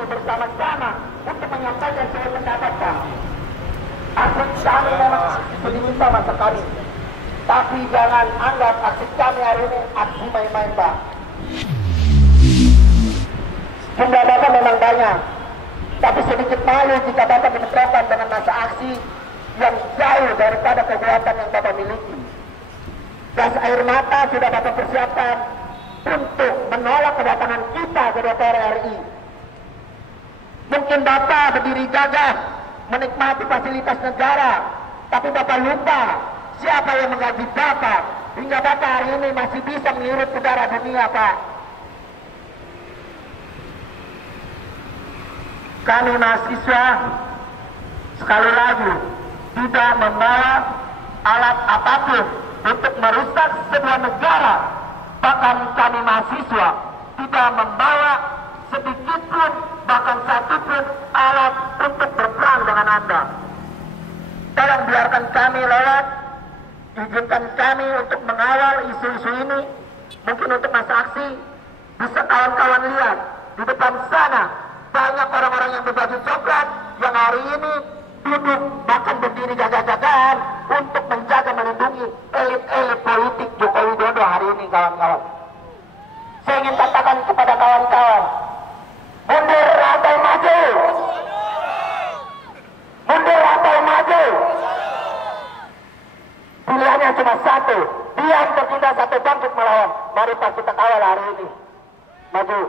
ini bersama-sama untuk menyampaikan sebuah pendapat kami. Aksi kami memang diminta masa kami, tapi jangan anggap aksi kami hari ini aksi main-main, Pak. Jumlah Bapak memang banyak, tapi sedikit malu jika Bapak dibentrokan dengan masa aksi yang jauh daripada kekuatan yang Bapak miliki. Gas air mata sudah Bapak persiapkan untuk menolak kedatangan kita ke DPR RI. Mungkin Bapak berdiri gagah menikmati fasilitas negara, tapi Bapak lupa siapa yang menggaji Bapak hingga Bapak hari ini masih bisa menghirup udara dunia, Pak. Kami mahasiswa sekali lagi tidak membawa alat apapun untuk merusak sebuah negara. Bahkan kami mahasiswa tidak membawa sedikit pun, bahkan satu pun alat untuk berperang dengan Anda. Tolong biarkan kami lewat, izinkan kami untuk mengawal isu-isu ini. Mungkin untuk masa aksi bisa kawan-kawan lihat di depan sana banyak orang-orang yang berbaju coklat yang hari ini duduk bahkan berdiri jaga-jagaan untuk menjaga melindungi elit-elit politik Joko Widodo hari ini, kawan-kawan. Saya ingin katakan kepada kawan-kawan, mundur atau maju, mundur atau maju. Pilihannya cuma satu, diam tertunda satu bangkit melawan. Mari Pak kita kawal hari ini. Maju.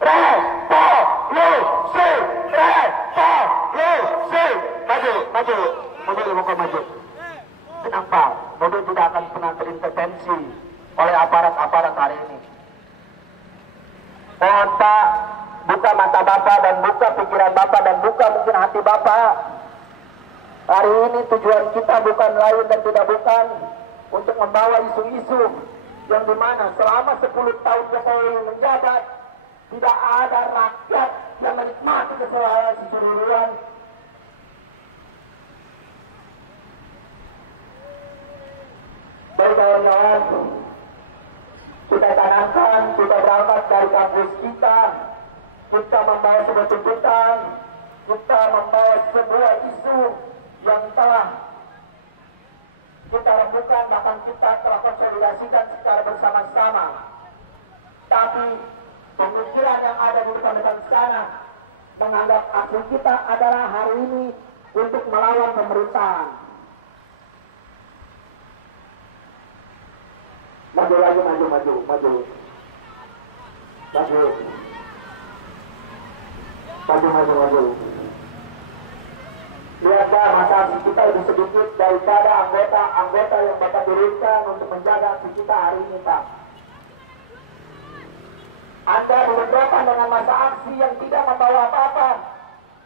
Revolusi, revolusi. Maju, maju, mobil bukan maju. Kenapa? Mobil tidak akan pernah terintervensi oleh aparat-aparat hari ini. Mohon Pak, buka mata Bapak dan buka pikiran Bapak dan buka mungkin hati Bapak. Hari ini tujuan kita bukan lain dan tidak bukan untuk membawa isu-isu yang dimana selama 10 tahun Jokowi menjabat tidak ada rakyat yang menikmati keseluruhan. Baik kawan-kawan, kita tanamkan, kita berangkat dari kampus kita membawa sebuah tuntutan, kita membawa sebuah isu yang telah kita rembukan, bahkan kita telah konsolidasikan secara bersama-sama. Tapi pemikiran yang ada di depan sana menganggap aksi kita adalah hari ini untuk melawan pemerintahan. Maju lagi, maju, maju, maju. Maju. Maju, maju, maju. Lihatlah masa aksi kita lebih sedikit daripada anggota yang Bapak turunkan untuk menjaga aksi kita hari ini, Pak. Anda berbentrokan dengan masa aksi yang tidak membawa apa-apa.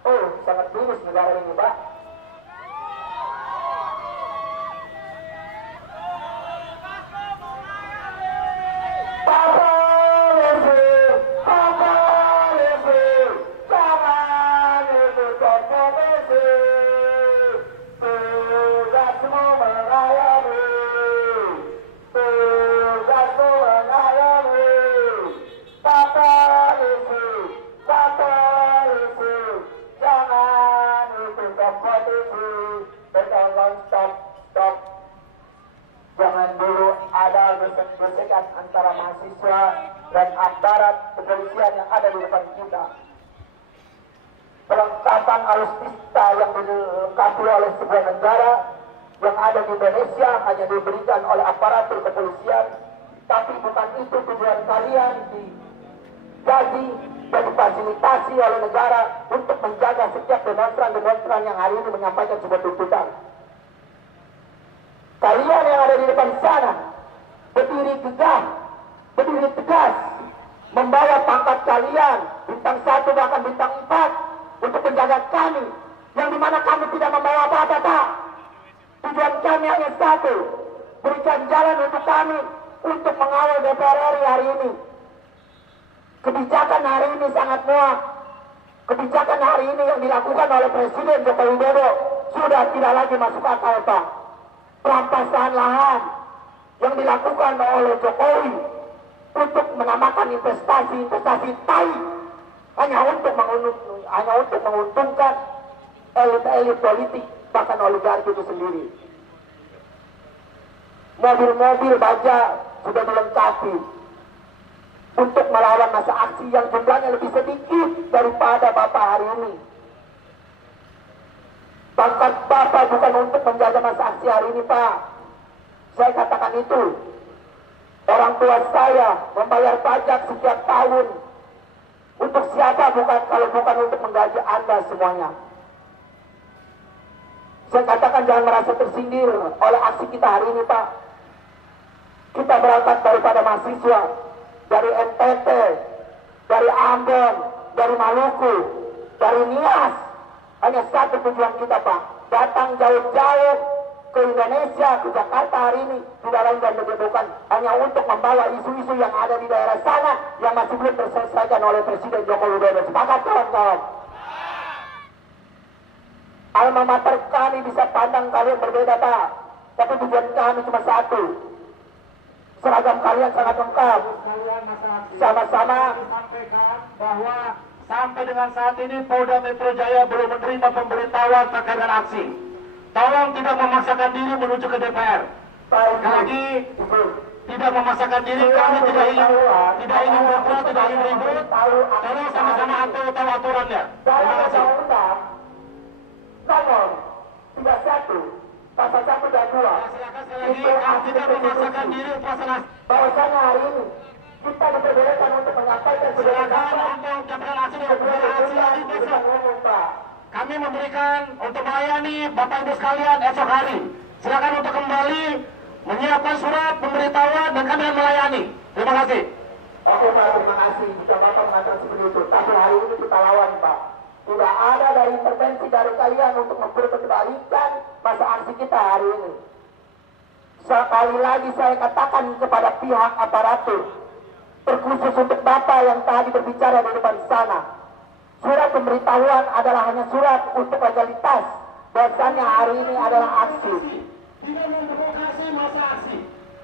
Oh, sangat lurus negara ini, Pak. Antara mahasiswa dan aparat kepolisian yang ada di depan kita. Perlengkapan alutsista yang dilengkapi oleh sebuah negara yang ada di Indonesia hanya diberikan oleh aparatur kepolisian, tapi bukan itu tujuan kalian digaji dan difasilitasi oleh negara untuk menjaga setiap demonstran-demonstran yang hari ini menyampaikan sebuah tuntutan. Kalian yang ada di depan sana berdiri tegak, berdiri tegas, membawa pangkat kalian bintang 1 bahkan bintang 4 untuk menjaga kami, yang dimana kami tidak membawa apa-apa, Pak. Tujuan kami hanya satu, berikan jalan untuk kami untuk mengawal DPR RI hari ini. Kebijakan hari ini sangat muak. Kebijakan hari ini yang dilakukan oleh Presiden Joko Widodo sudah tidak lagi masuk akal, Pak. Perampasan lahan yang dilakukan oleh Jokowi untuk menambahkan investasi tai hanya untuk menguntungkan elit-elit politik, bahkan oligarki itu sendiri. Mobil-mobil baja sudah dilengkapi untuk melawan masa aksi yang jumlahnya lebih sedikit daripada Bapak hari ini. Bahkan Bapak bukan untuk menjaga masa aksi hari ini, Pak. Saya katakan itu. Orang tua saya membayar pajak setiap tahun. Untuk siapa kalau bukan untuk menggaji Anda semuanya. Saya katakan jangan merasa tersindir oleh aksi kita hari ini, Pak. Kita berangkat daripada mahasiswa, dari NTT, dari Ambon, dari Maluku, dari Nias. Hanya satu tujuan kita, Pak. Datang jauh-jauh ke Indonesia, ke Jakarta hari ini. Tidak lain dan bukan hanya untuk membawa isu-isu yang ada di daerah sana yang masih belum terselesaikan oleh Presiden Joko Widodo. Sepakat, kawan-kawan? Alma mater kami bisa pandang kalian berbeda, Pak. Tapi tujuan kami cuma satu. Seragam kalian sangat lengkap. Sama-sama sampaikan bahwa sampai dengan saat ini Polda Metro Jaya belum menerima pemberitahuan terkait dengan aksi. Tolong tidak memaksakan diri menuju ke DPR. Sekali lagi, tidak memaksakan diri, kami tidak ingin berbuat, tidak ingin ribut. Tolong sama-sama tahu aturannya. Terima kasih. Nomor 31 pasal 1 dan 2. Silakan sekali lagi, kami tidak memaksakan diri masalah. Bahwasanya hari ini kita diperbolehkan untuk menyampaikan silakan untuk jabatan aksi dan aksi lagi besok. Kami memberikan untuk melayani Bapak Ibu sekalian esok hari. Silakan untuk kembali menyiapkan surat pemberitahuan dan kami akan melayani. Terima kasih. Oke, Pak, terima kasih. Jika Bapak mengatakan seperti itu, tapi hari ini kita lawan, Pak. Tidak ada dari intervensi dari kalian untuk memperkembalikan masa aksi kita hari ini. Sekali lagi saya katakan kepada pihak aparatur, terkhusus untuk Bapak yang tadi berbicara di depan sana. Surat pemberitahuan adalah hanya surat untuk legalitas. Bahasanya hari ini adalah aksi. Tidak memprovokasi masa aksi.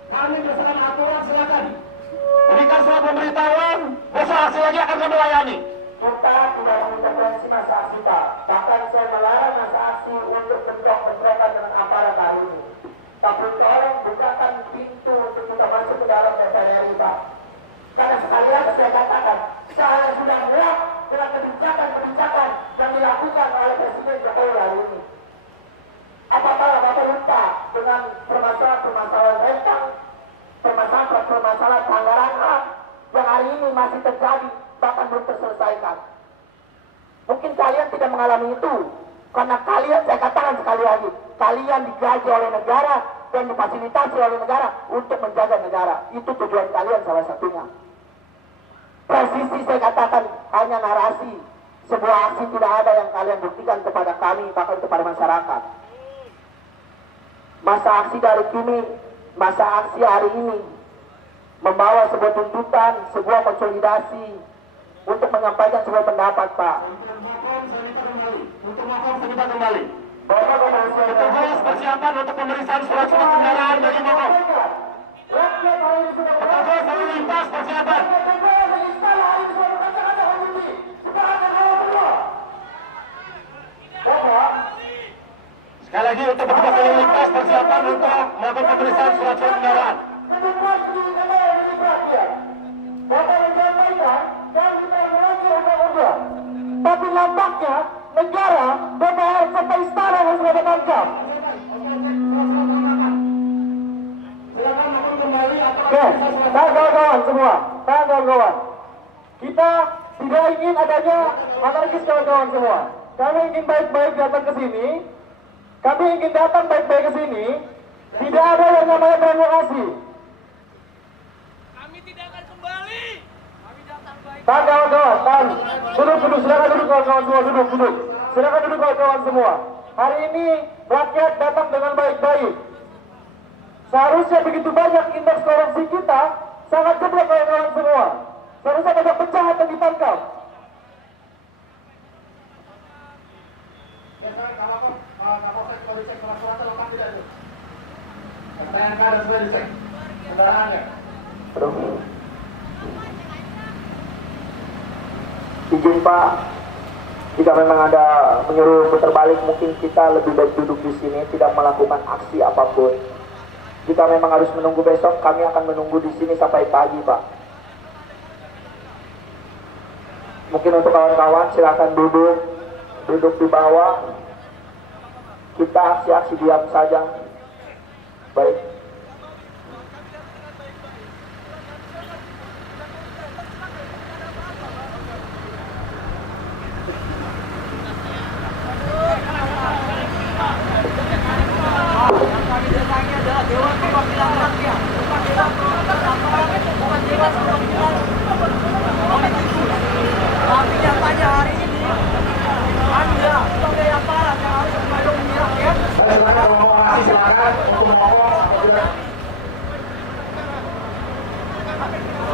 Kami berdasarkan aturan silakan. Berikan surat pemberitahuan, besok aksi lagi akan kami layani. Kita tidak mengintervensi masa aksi, Pak. Bahkan saya melarang masa aksi untuk bentrok-bentrokan dengan aparat hari ini. Tapi tolong bukakan pintu untuk kita masuk ke dalam DPR, Pak. Karena sekali lagi saya katakan, saya sudah muak dengan kebijakan-kebijakan yang dilakukan oleh Presiden Jokowi hari ini. Apakah Bapak lupa dengan permasalahan rentang, permasalahan pelanggaran HAM yang hari ini masih terjadi, bahkan belum terselesaikan. Mungkin kalian tidak mengalami itu, karena kalian, saya katakan sekali lagi, kalian digaji oleh negara dan difasilitasi oleh negara untuk menjaga negara. Itu tujuan kalian salah satunya. Presisi saya katakan hanya narasi. Sebuah aksi tidak ada yang kalian buktikan kepada kami, bahkan kepada masyarakat. Masa aksi dari kini, masa aksi hari ini membawa sebuah tuntutan, sebuah konsolidasi untuk menyampaikan sebuah pendapat, Pak. Untuk makom kita kembali. Petugas persiapan untuk pemeriksaan surat-surat kendaraan dari makom. Petugas lalu lintas persiapan. Sekali lagi untuk petugas lalu lintas persiapan untuk melakukan pemeriksaan surat-surat kendaraan. Tapi nampaknya negara, DPR, serta istana yang sudah ditangkap. Oke, kawan-kawan semua, kawan-kawan. Kita tidak ingin adanya anarkis, kawan-kawan semua. Kami ingin baik-baik datang ke sini. Kami ingin datang baik-baik ke sini. Tidak ada yang namanya provokasi. Kami tidak akan kembali. Kami datang baik. Kawan-kawan, duduk, silakan duduk kawan-kawan semua, duduk. Silakan duduk kawan-kawan semua. Hari ini rakyat datang dengan baik-baik. Seharusnya begitu banyak indeks korupsi kita, sangat jeblok kawan-kawan semua. Seharusnya banyak penjahat yang ditangkap. Kapolsek Polsek Surabaya lepas tidak itu. Pertanyaan ada sudah dicek. Kendaraannya. Izin Pak, jika memang ada menyuruh putar balik, mungkin kita lebih baik duduk di sini, tidak melakukan aksi apapun. Jika memang harus menunggu besok, kami akan menunggu di sini sampai pagi, Pak. Mungkin untuk kawan-kawan silakan duduk di bawah. Kita aksi-aksi diam saja. Baik. Dewan Perwakilan Rakyat, bukan Dewan Perwakilan Rakyat, bukan Dewan Perwakilan Politikus. Tapi nyatanya hari ini Anda sebagai aparat yang harus melindungi rakyat. Silakan ngomong, silakan untuk ngomong.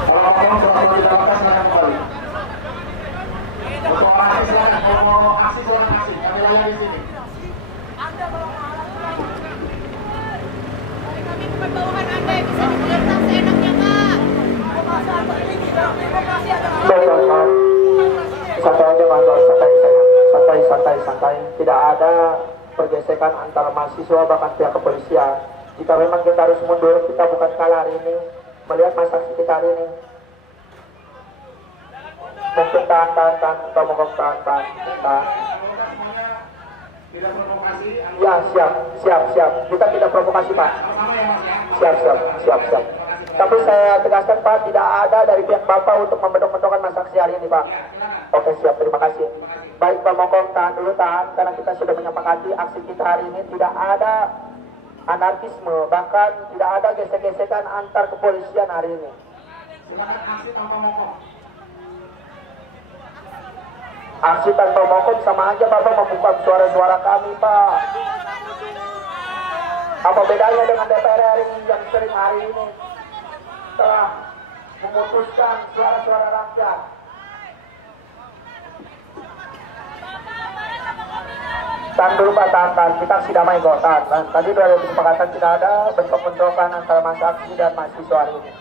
Kalau ngomong sudah dilakukan silakan kembali. Untuk aksi silakan, kalau aksi silakan aksi. Kami layani di sini. Anda kalau Bukan bawahan Anda yang bisa diperintah seenaknya, Pak. Baik, kawan. Santai aja, kawan. Santai. Tidak ada pergesekan antara mahasiswa bahkan pihak kepolisian. Jika memang kita harus mundur, kita bukan kalah hari ini. Melihat masa aksi kita hari ini. Mungkin tahan. Kita mogok tahan. Tidak provokasi. Ya, siap. Kita tidak provokasi, Pak. Siap. Tapi saya tegaskan, Pak, tidak ada dari pihak Bapak untuk membentuk-bentukkan masa aksi hari ini, Pak. Oke, siap. Terima kasih. Baik, Pak Mokong, tahan dulu, karena kita sudah menyepakati aksi kita hari ini tidak ada anarkisme, bahkan tidak ada gesek-gesekan antar kepolisian hari ini. Silakan aksi tanpa mokok. Aksi tanpa mogok sama aja Bapak membuka suara-suara kami, Pak. Apa bedanya dengan DPR RI yang sering hari ini telah memutuskan suara-suara rakyat? Tahan dulu, Pak, tahan. Kita aksi damai kok, tahan. Tadi sudah ada kesepakatan tidak ada bentrok-bentrokan antara masa aksi dan mahasiswa hari ini.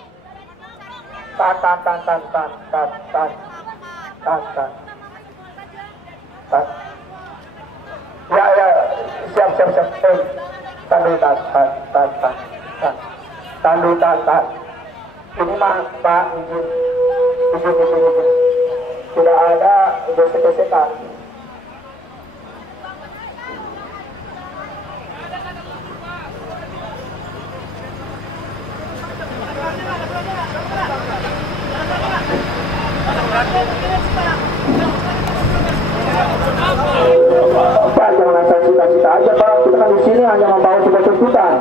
Tahan. Ya, siap. Tahan. Ini mah, Pak, izin. Tidak ada gesek-gesekan. Pak, jangan asal cita-cita aja, Pak. Kita kan di sini hanya membawa sebuah tuntutan.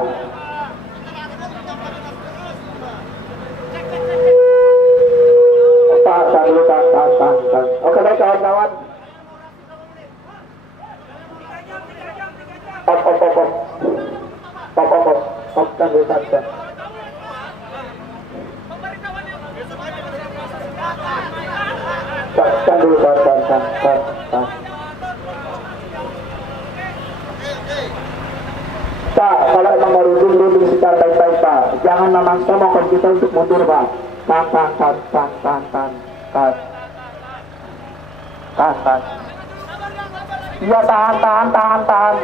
Pak, tahan. Oke, baik, kawan-kawan. Pop, tahan. Tahan dulu. Pak, kalau emang mau runding secara baik-baik, Pak, jangan memaksa mohon kita untuk mundur, Pak. Tahan. Iya, tahan.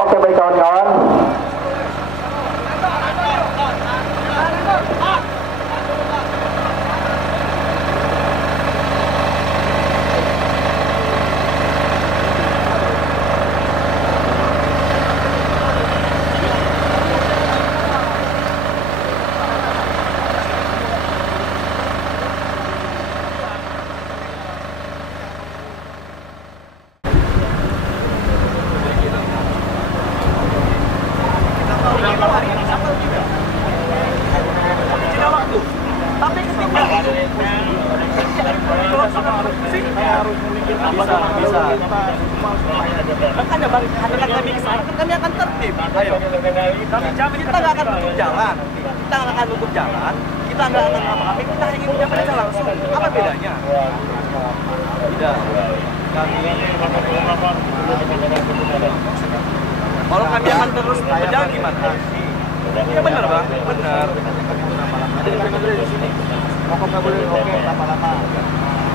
Oke, baik, kawan-kawan. bisa. Makanya bang, dengan kami kesana kan kami akan tertib. Ayo, kami jamin kita nggak akan tutup jalan. Kita nggak akan tutup jalan. Kita nggak akan apa-apa. Kita ingin menyampaikan langsung. Apa bedanya? Tidak. Kalau kami akan terus berjalan gimana? Ya benar bang, benar.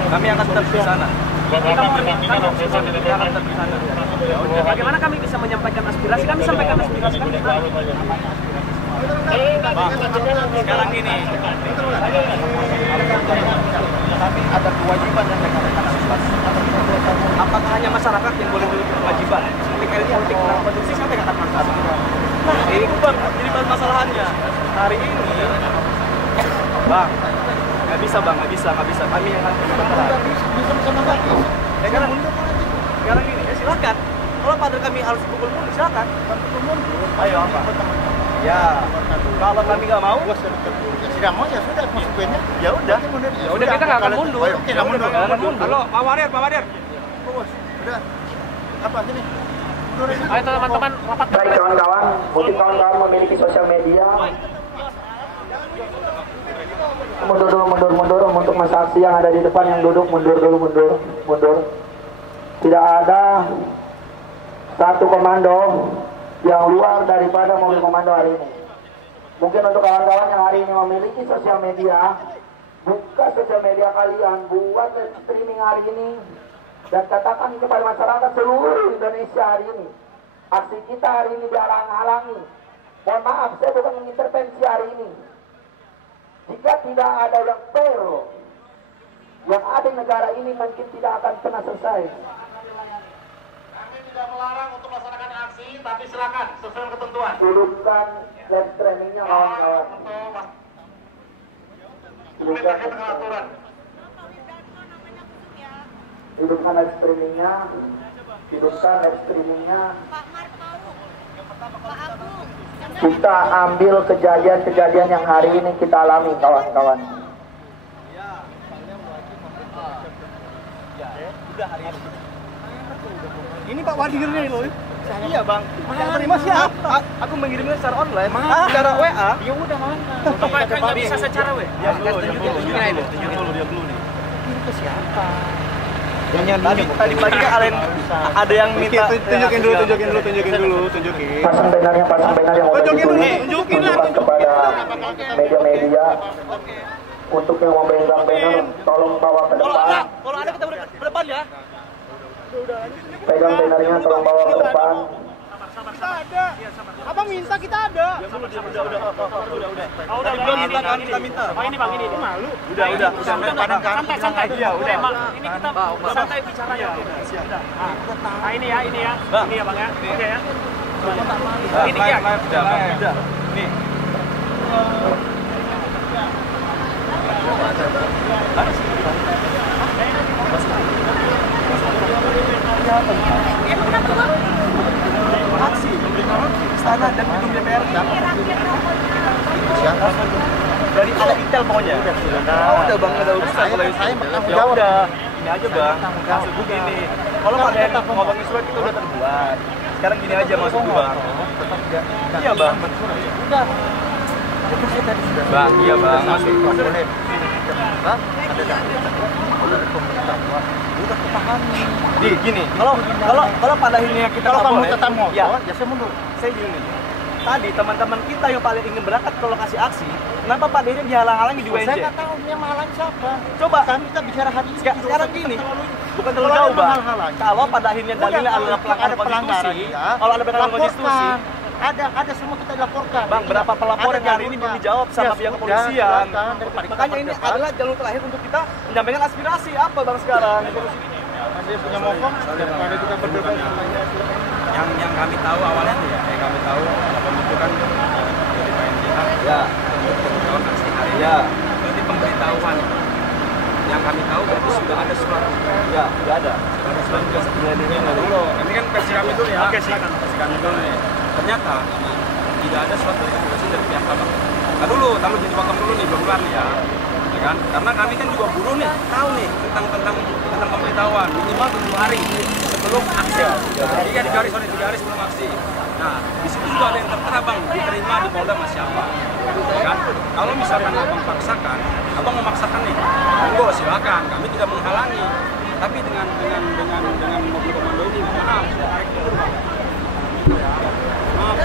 Kami akan tetap di sana. Bagaimana kami bisa menyampaikan aspirasi? Kami sampaikan aspirasi kami. Sekarang ini kami ada kewajiban yang dikatakan aspirasi. Apakah hanya masyarakat yang boleh memiliki kewajiban? Seperti kali ini politik produksi kan dikatakan masyarakat. Nah ini bang, jadi masalahnya hari ini, bang, nggak bisa bang, nggak bisa. Kami yang akan sekarang ini, ya silakan. Kalau pada kami harus pukul mundur, silakan. Ayo apa? Ya, kalau kami nggak mau, Tidak mau ya sudah konsekuensinya. ya udah kita nggak akan mundur. Tidak mundur. Halo, Pak Wadir. Udah. Apa sini? Ayo teman-teman rapat. Baik kawan-kawan, mungkin kawan-kawan memiliki sosial media. Mundur dulu untuk masa aksi yang ada di depan yang duduk mundur. Tidak ada satu komando yang luar daripada mobil komando hari ini. Mungkin untuk kawan-kawan yang hari ini memiliki sosial media, buka sosial media kalian, buat live streaming hari ini, dan katakan kepada masyarakat seluruh Indonesia hari ini, aksi kita hari ini dihalang-halangi. Mohon maaf, saya bukan mengintervensi hari ini. Jika tidak ada yang fair, yang ada di negara ini mungkin tidak akan pernah selesai. Kami tidak melarang untuk melaksanakan aksi, tapi silakan sesuai ketentuan. Dudukkan live streamingnya kawan-kawan. Dudukkan live streamingnya. Hidupkan live streamingnya. Pak Marpau, Pak Agung. Kita ambil kejadian-kejadian yang hari ini kita alami kawan-kawan. Ini Pak Wadir nih loh. Iya bang. Yang terima siapa? Aku mengirimnya secara online. Secara WA. Ya udah mana? Kok nggak bisa secara WA? Tunjukin dulu nih. Ini ke siapa? Tadi pagi kan ada yang minta. Tunjukin dulu. Pasang bannernya yang udah ditulis kepada media-media. Untuk yang memegang banner, tolong bawa ke depan. Kalau ada kita ke depan ya. Pegang bannernya, tolong bawa ke depan. Kita ada. Abang minta kita ada. Oh, udah Kita minta. Oh ini bang ini malu. Udah. Santai. Iya, udah. Ini kita santai bicaranya. Nah ini ya. Ini ya bang ya. Oke ya. Ini ya. Udah. Nih. Aksi istana dan gedung DPR dari ada intel pokoknya. Udah bang, ada urusan kalau itu. Ya udah, ini aja bang. Maksud gue gini, kalau pada yang ngomongin surat itu udah terbuat. Sekarang gini aja maksud gue bang. Iya bang. Bang, iya bang. Masuk. Udah kepahami. Gini, kalau pada akhirnya kita Kalau kamu boleh, tetap mau, ya saya mundur. saya gini. Tadi teman-teman kita yang paling ingin berangkat ke lokasi aksi, kenapa pada akhirnya dihalang-halangi di WNJ? Saya nggak tahu yang menghalangi siapa. Coba Kami kita bicara hari ini. sekarang gini, bukan terlalu jauh bang. Kalau pada akhirnya dalilnya adalah pelanggaran konstitusi, kalau ada pelanggaran konstitusi, ada semua kita laporkan. bang berapa pelapor yang hari ini belum dijawab sama pihak kepolisian? Makanya ini adalah jalur terakhir untuk kita menyampaikan aspirasi apa bang sekarang? Masih punya mokong, ada juga berbeda. Yang kami tahu awalnya tuh ya, kami tahu pembentukan dari PNJH Ya, kawan aksi hari ini. ya, Berarti pemberitahuan yang kami tahu berarti sudah ada surat. ya, sudah ada. Ada surat juga sebelumnya dulu. Ini kan versi kami dulu ya. Oke, silakan. Versi kami dulu nih. Ternyata tidak ada surat dari pihak abang. Nah dulu, jadi potong dulu nih, baru ya. Ya kan? Karena kami kan juga buruh nih, tahu nih tentang pemberitahuan minimal 7 hari sebelum aksi. Jadi kan 3 hari sorry 3 hari sebelum aksi. Nah, di situ juga ada yang tertera bang, diterima di Polda sama siapa, kan? Kalau misalkan abang paksakan, abang memaksakan nih, monggo silakan, kami tidak menghalangi. Tapi dengan mobil komando ini, maaf, sudah tarik dulu bang. Maaf,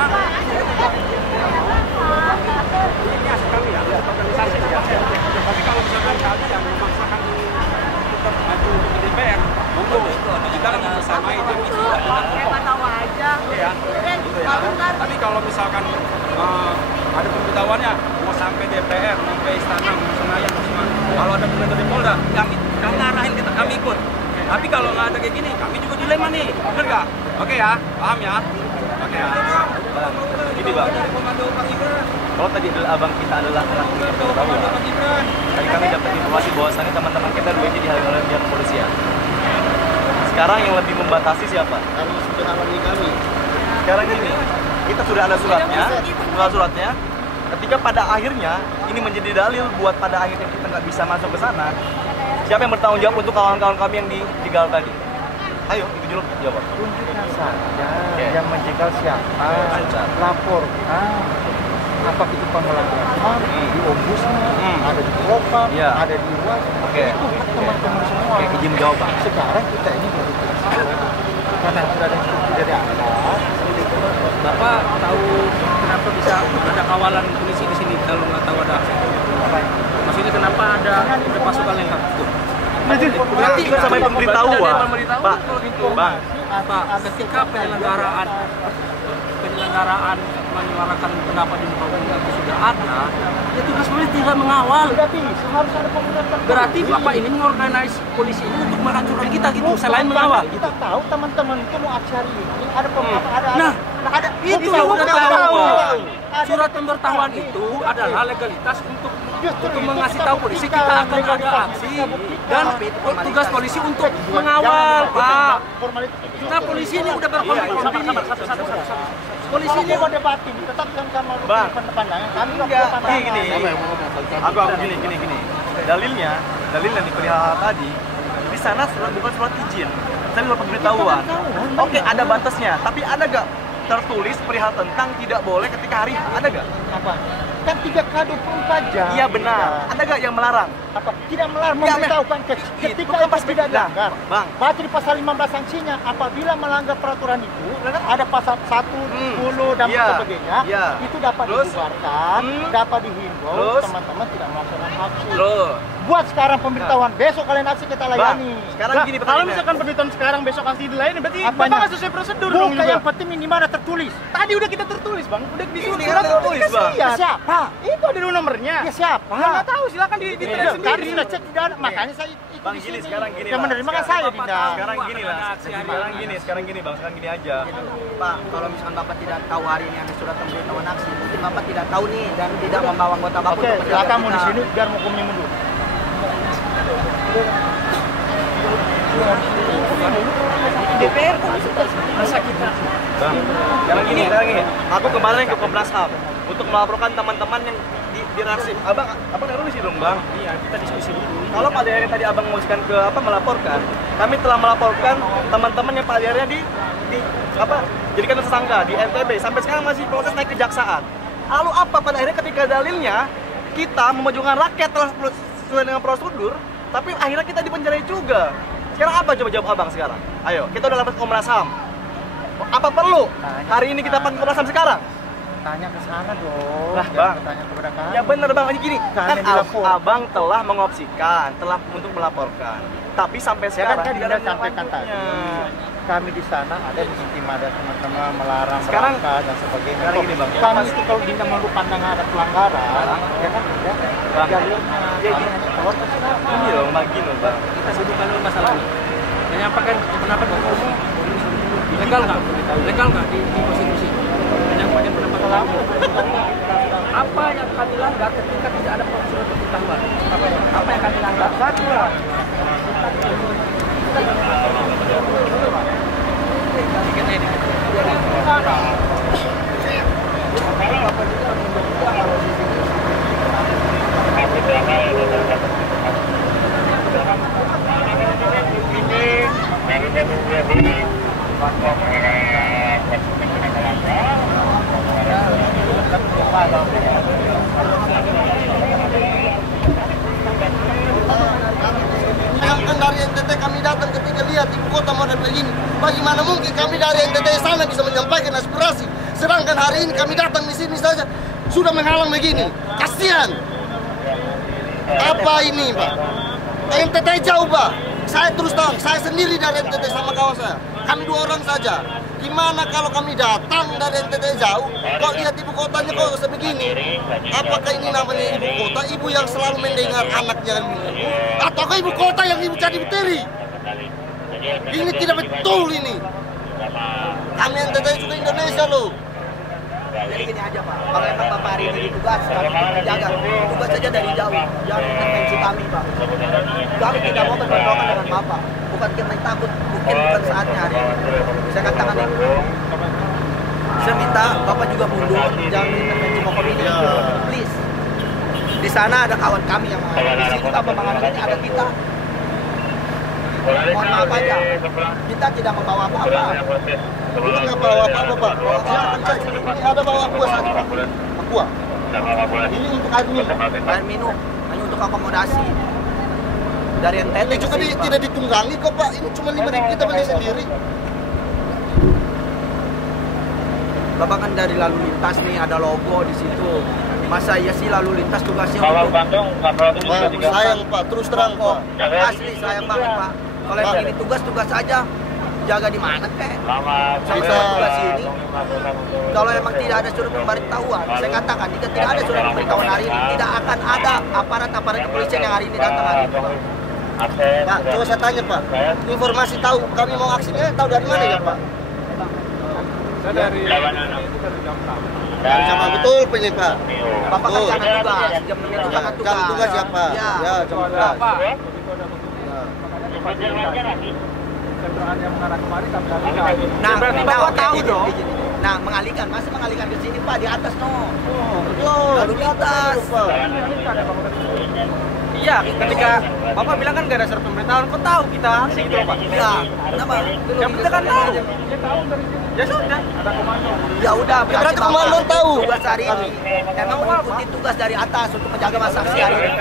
karena ini asal kami ya, organisasi ya. Tapi kalau misalkan kami yang memaksakan untuk maju ke DPR, monggo kita kan bersama itu tahu aja. ya. Gitu ya. Tapi kalau misalkan ada pemberitahuannya mau sampai DPR, sampai istana, mau Senayan, kalau ada perintah dari Polda, kami arahin kita, kami ikut. Tapi kalau nggak ada kayak gini, kami juga dilema nih, bener nggak? Oke ya, paham ya? Oke ya. Bang, gini bang. Kalau tadi adalah abang kita adalah anak pemberitahuan. Tadi kami dapat informasi bahwasannya teman-teman kita dua ini dihalangi oleh pihak kepolisian. Sekarang yang lebih membatasi siapa? Karena sudah halangi kami. Sekarang gini, kita sudah ada suratnya. Ketika pada akhirnya ini menjadi dalil buat pada akhirnya kita nggak bisa masuk ke sana. Siapa yang bertanggung jawab untuk kawan-kawan kami yang dijegal tadi? Ayo, itu dulu jawab. Tunjukkan saja yang menjegal siapa, laporkan. Apa itu pelanggaran HAM, di Ombudsman, ada di Propam, ada di UAS. Itu hak teman-teman semua. Izin jawab bang. Sekarang kita ini baru karena sudah ada instruksi dari atas. Bapak tahu kenapa bisa ada kawalan polisi di sini kalau nggak tahu ada aksi? Maksudnya kenapa ada pasukan yang takut? Berarti sama pemberitahuan, Pak. Bang, Pak, ketika penyelenggaraan menyuarakan pendapat di muka umum itu sudah ada, ya tugas polisi tidak mengawal. Harus ada pemerintah. Berarti Bapak ini mengorganisasi polisi ini untuk menghancurkan kita gitu, selain mengawal. Kita tahu teman-teman itu mau aksi hari ini ada ada itu pemberitahuan. Surat pemberitahuan itu adalah legalitas untuk mengasih tahu polisi kita akan ada aksi dan tugas polisi untuk mengawal, Pak. Nah, polisi ini udah berkomitmen. Polisi ini mau debatin, tetapkan sama pandangan kami enggak. Gini. Aku gini. Dalilnya di perihal tadi di sana bukan surat izin, tapi surat pemberitahuan. Oke, ada batasnya, tapi ada gak tertulis perihal tentang tidak boleh ketika hari ada gak? Apa? Kan 3K 24 jam. Iya benar. Ada gak yang melarang? Apa? Tidak melarang, memberitahukan ketika itu tidak dilanggar. Bang. Baca di pasal 15 sanksinya, apabila melanggar peraturan itu, ada pasal 1, 10 dan sebagainya, itu dapat dibubarkan, dapat dihimbau, teman-teman tidak melaksanakan aksi. Buat sekarang pemberitahuan, besok kalian aksi kita layani. Sekarang gini, kalau misalkan pemberitahuan sekarang besok aksi dilayani, berarti Bapak nggak sesuai prosedur dong juga. Yang penting minimal ada tertulis. Tadi udah kita tertulis, Bang. Udah disuruh tertulis, Bang. Ya siapa? Itu ada nomornya. Ya siapa? Nggak tahu, silakan dicek sendiri. Tadi sudah cek tidak ada, makanya saya ikut Bang, di gini, sini. sekarang gini, yang Bang. menerima kan saya, Dinda. Sekarang gini lah. Sekarang gini aja. Pak, kalau misalkan Bapak tidak tahu hari ini ada surat pemberitahuan aksi, mungkin Bapak tidak tahu nih dan tidak membawa anggota Bapak Oke, untuk silakan mau di sini biar hukumnya mundur. DPR masa kita. Bang, sekarang gini. Aku kembali ke Komnas HAM untuk melaporkan teman-teman yang diraksip. Abang harus sih dong, Bang. Iya, kita diskusi dulu. Kalau pada akhirnya tadi abang mengusulkan ke melaporkan, kami telah melaporkan teman-teman yang pada akhirnya jadikan tersangka di NTB. Sampai sekarang masih proses naik kejaksaan. Lalu apa pada akhirnya ketika dalilnya kita memajukan rakyat telah sesuai dengan prosedur, tapi akhirnya kita dipenjara juga. Sekarang apa coba jawab abang sekarang? Ayo, kita udah dapat Komnas HAM. Apa perlu hari ini kita dapat Komnas HAM sekarang? Tanya ke sana dong. Lah, Bang. Tanya kepada kami. Ya benar Bang, gini. Kan dilapor. abang telah mengopsikan, telah untuk melaporkan. Tapi sampai sekarang kan tidak Dinda ada sampaikan tadi. lanjutnya. Kami di sana ada intimidasi teman-teman melarang Sekarang- merangkak dan sebagainya. sekarang gini, Bang. Kami itu kalau Dinda menurut pandangan ada pelanggaran, ya kan ada Bang. jalurnya. Ya, Kami hanya keluar ke silakan. Ini dong, Bang, gini Bang. Kita sebutkan dulu masalah ini. Menyampaikan pendapat umum legal nggak di konstitusi? Menyampaikan pendapat umum. Apa yang kami langgar ketika tidak ada surat pemberitahuan? Apa yang kami langgar? Satu lah. Ini Bayangkan dari NTT kami datang ketika lihat ibu kota model begini. Bagaimana mungkin kami dari NTT sana bisa menyampaikan aspirasi, sedangkan hari ini kami datang di sini saja sudah menghalang begini. Kasihan. Apa ini, Pak? NTT jauh, Pak. Saya terus terang, saya sendiri dari NTT sama kawan saya. Kami 2 orang saja. Gimana kalau kami datang dari NTT jauh, kok lihat ibu kotanya kok sebegini? Apakah ini namanya ibu kota, ibu yang selalu mendengar anaknya ibu? Ataukah ibu kota yang ibu jadi beteri? Ini tidak betul ini. Kami NTT juga Indonesia loh. Jadi gini aja Pak, kalau emang Bapak hari ini ditugas, kami jaga, tugas saja dari jauh, jangan intervensi kami Pak. Kami tidak mau berbentrokan dengan Bapak, bukan kita takut, mungkin bukan saatnya hari ini. Saya katakan itu. Saya minta Bapak juga mundur, jangan intervensi Bapak ini, please. Di sana ada kawan kami yang mengalami, di sini Bapak mengalami ada kita. Mohon maaf aja, kita tidak membawa apa-apa. Kita nggak bawa apa-apa, Pak. Ini ada bawa aqua saja, Pak. Aqua. Ini untuk air minum. Air minum, hanya untuk akomodasi. Dari NTT Ini juga tidak ditunggangi kok, Pak. Ini cuma 5.000 kita beli sendiri. Bapak kan dari lalu lintas nih, ada logo di situ. Masa iya sih lalu lintas tugasnya untuk Pak, sayang, Pak. Terus terang, Pak. Asli sayang banget, Pak. Kalau yang ini tugas aja. Jaga di mana kek? Saya tugas ini. Kalau emang tidak ada surat pemberitahuan, saya katakan jika tidak ada surat pemberitahuan hari ini, tidak akan ada aparat kepolisian yang hari ini datang hari ini. Pak, coba saya tanya, Pak. Informasi tahu kami mau aksinya tahu dari mana ya, Pak? Saya dari Dari sama betul ini, Pak. Bapak kan jangan tugas, jam 6 itu jangan tugas. Jangan tugas ya, Pak. Ya, Ya, jangan tugas. kendaraan yang mengarah kemari kami alihkan. Nah, berarti Bapak tahu dong. Nah, mengalihkan, masih mengalihkan ke sini Pak, di atas no. Loh, Lalu lintas. Iya, ketika Bapak bilang kan gak ada surat pemberitahuan, kok tahu kita aksi gitu loh Pak? Ya, kenapa? Yang penting kan tahu. Ya sudah. Ada komando. Ya udah, berarti Bapak komando tahu. tugas hari ini. Emang mengikuti tugas dari atas untuk menjaga masa aksi hari ini.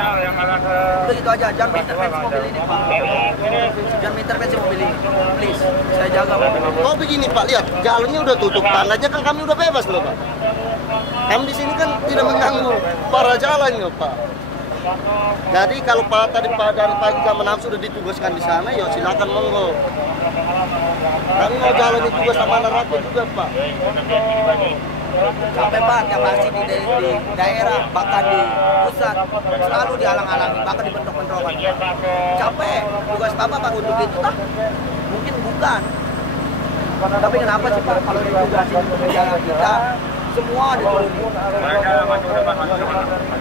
Udah gitu aja, jangan intervensi mobil ini Pak. Jangan intervensi mobil ini, please. Saya jaga Pak. Oh begini, Pak, lihat jalannya udah tutup, tandanya kan kami udah bebas loh, Pak. Kami di sini kan tidak mengganggu para jalan loh, Pak. Jadi kalau Pak dari pagi jam 6 sudah ditugaskan di sana, ya silakan monggo. Kami mau jalan tugas sama anak juga, Pak. Sampai Pak, tiap aksi di daerah, bahkan di pusat, selalu dihalang-halangi, bahkan dibentrok-bentrokan. Capek, tugas Bapak Pak untuk itu tak? Mungkin bukan. Tapi kenapa sih Pak, kalau ditugasin untuk menjaga kita, semua diturunin.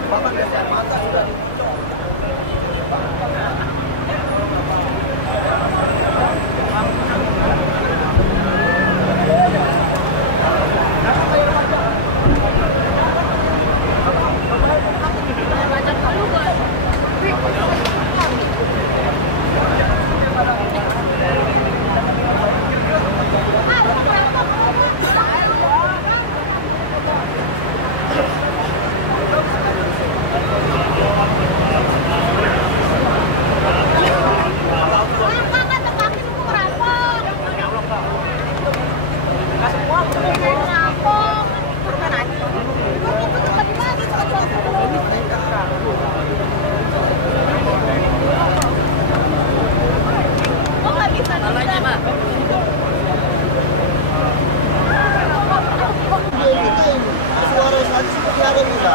Bapak kerjaan mata sudah suara tadi seperti ada juga.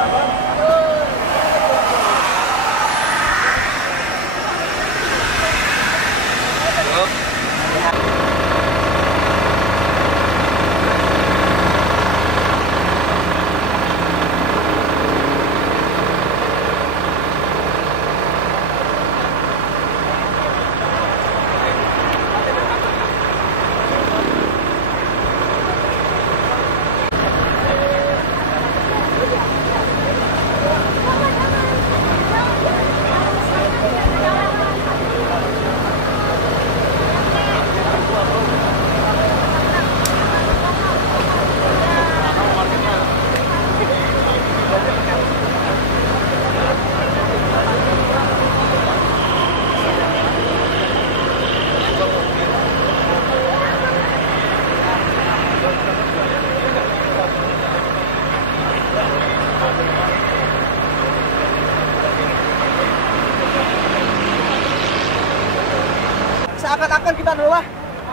bilang kita adalah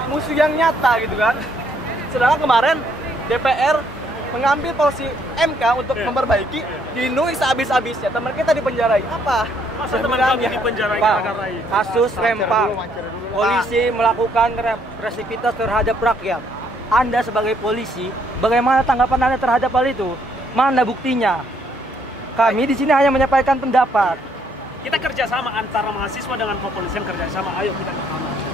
musuh yang nyata gitu kan. Sedangkan kemarin DPR mengambil porsi MK untuk memperbaiki, dilindungi sehabis-habisnya. Teman kita dipenjarain. Apa? Masa teman kami dipenjarain gara-gara ini? Kasus Rempang, polisi melakukan represivitas terhadap rakyat. Anda sebagai polisi, bagaimana tanggapan Anda terhadap hal itu? Mana buktinya? Kami di sini hanya menyampaikan pendapat. Kita kerjasama antara mahasiswa dengan kepolisian, kerjasama. Ayo kita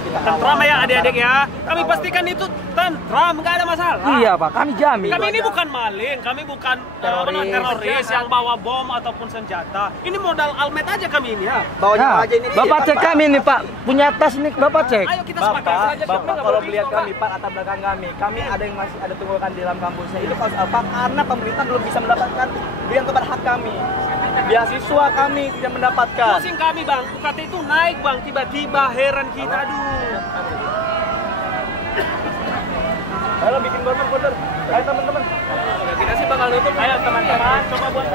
tentram ya adik-adik ya. Kami pastikan itu tentram, nggak ada masalah. Iya Pak, kami jamin. Kami ini bukan maling, kami bukan teroris yang bawa bom ataupun senjata. Ini modal almet aja kami ini ya. Nah, Bapak cek kami nih Pak, punya tas ini Bapak cek. Ayo kita sepakat saja. Bapak kalau melihat kami Pak, latar belakang kami ada yang masih ada tunggakan di dalam kampusnya. Itu kasus apa? Karena pemerintah belum bisa mendapatkan yang kepada hak kami. Beasiswa kami tidak mendapatkan. Pusing kami bang, UKT itu naik bang, tiba-tiba heran kita, aduh. Ayo bikin border. Ayo teman-teman. Kita sih bakal nutup. Ayo teman-teman, coba buat.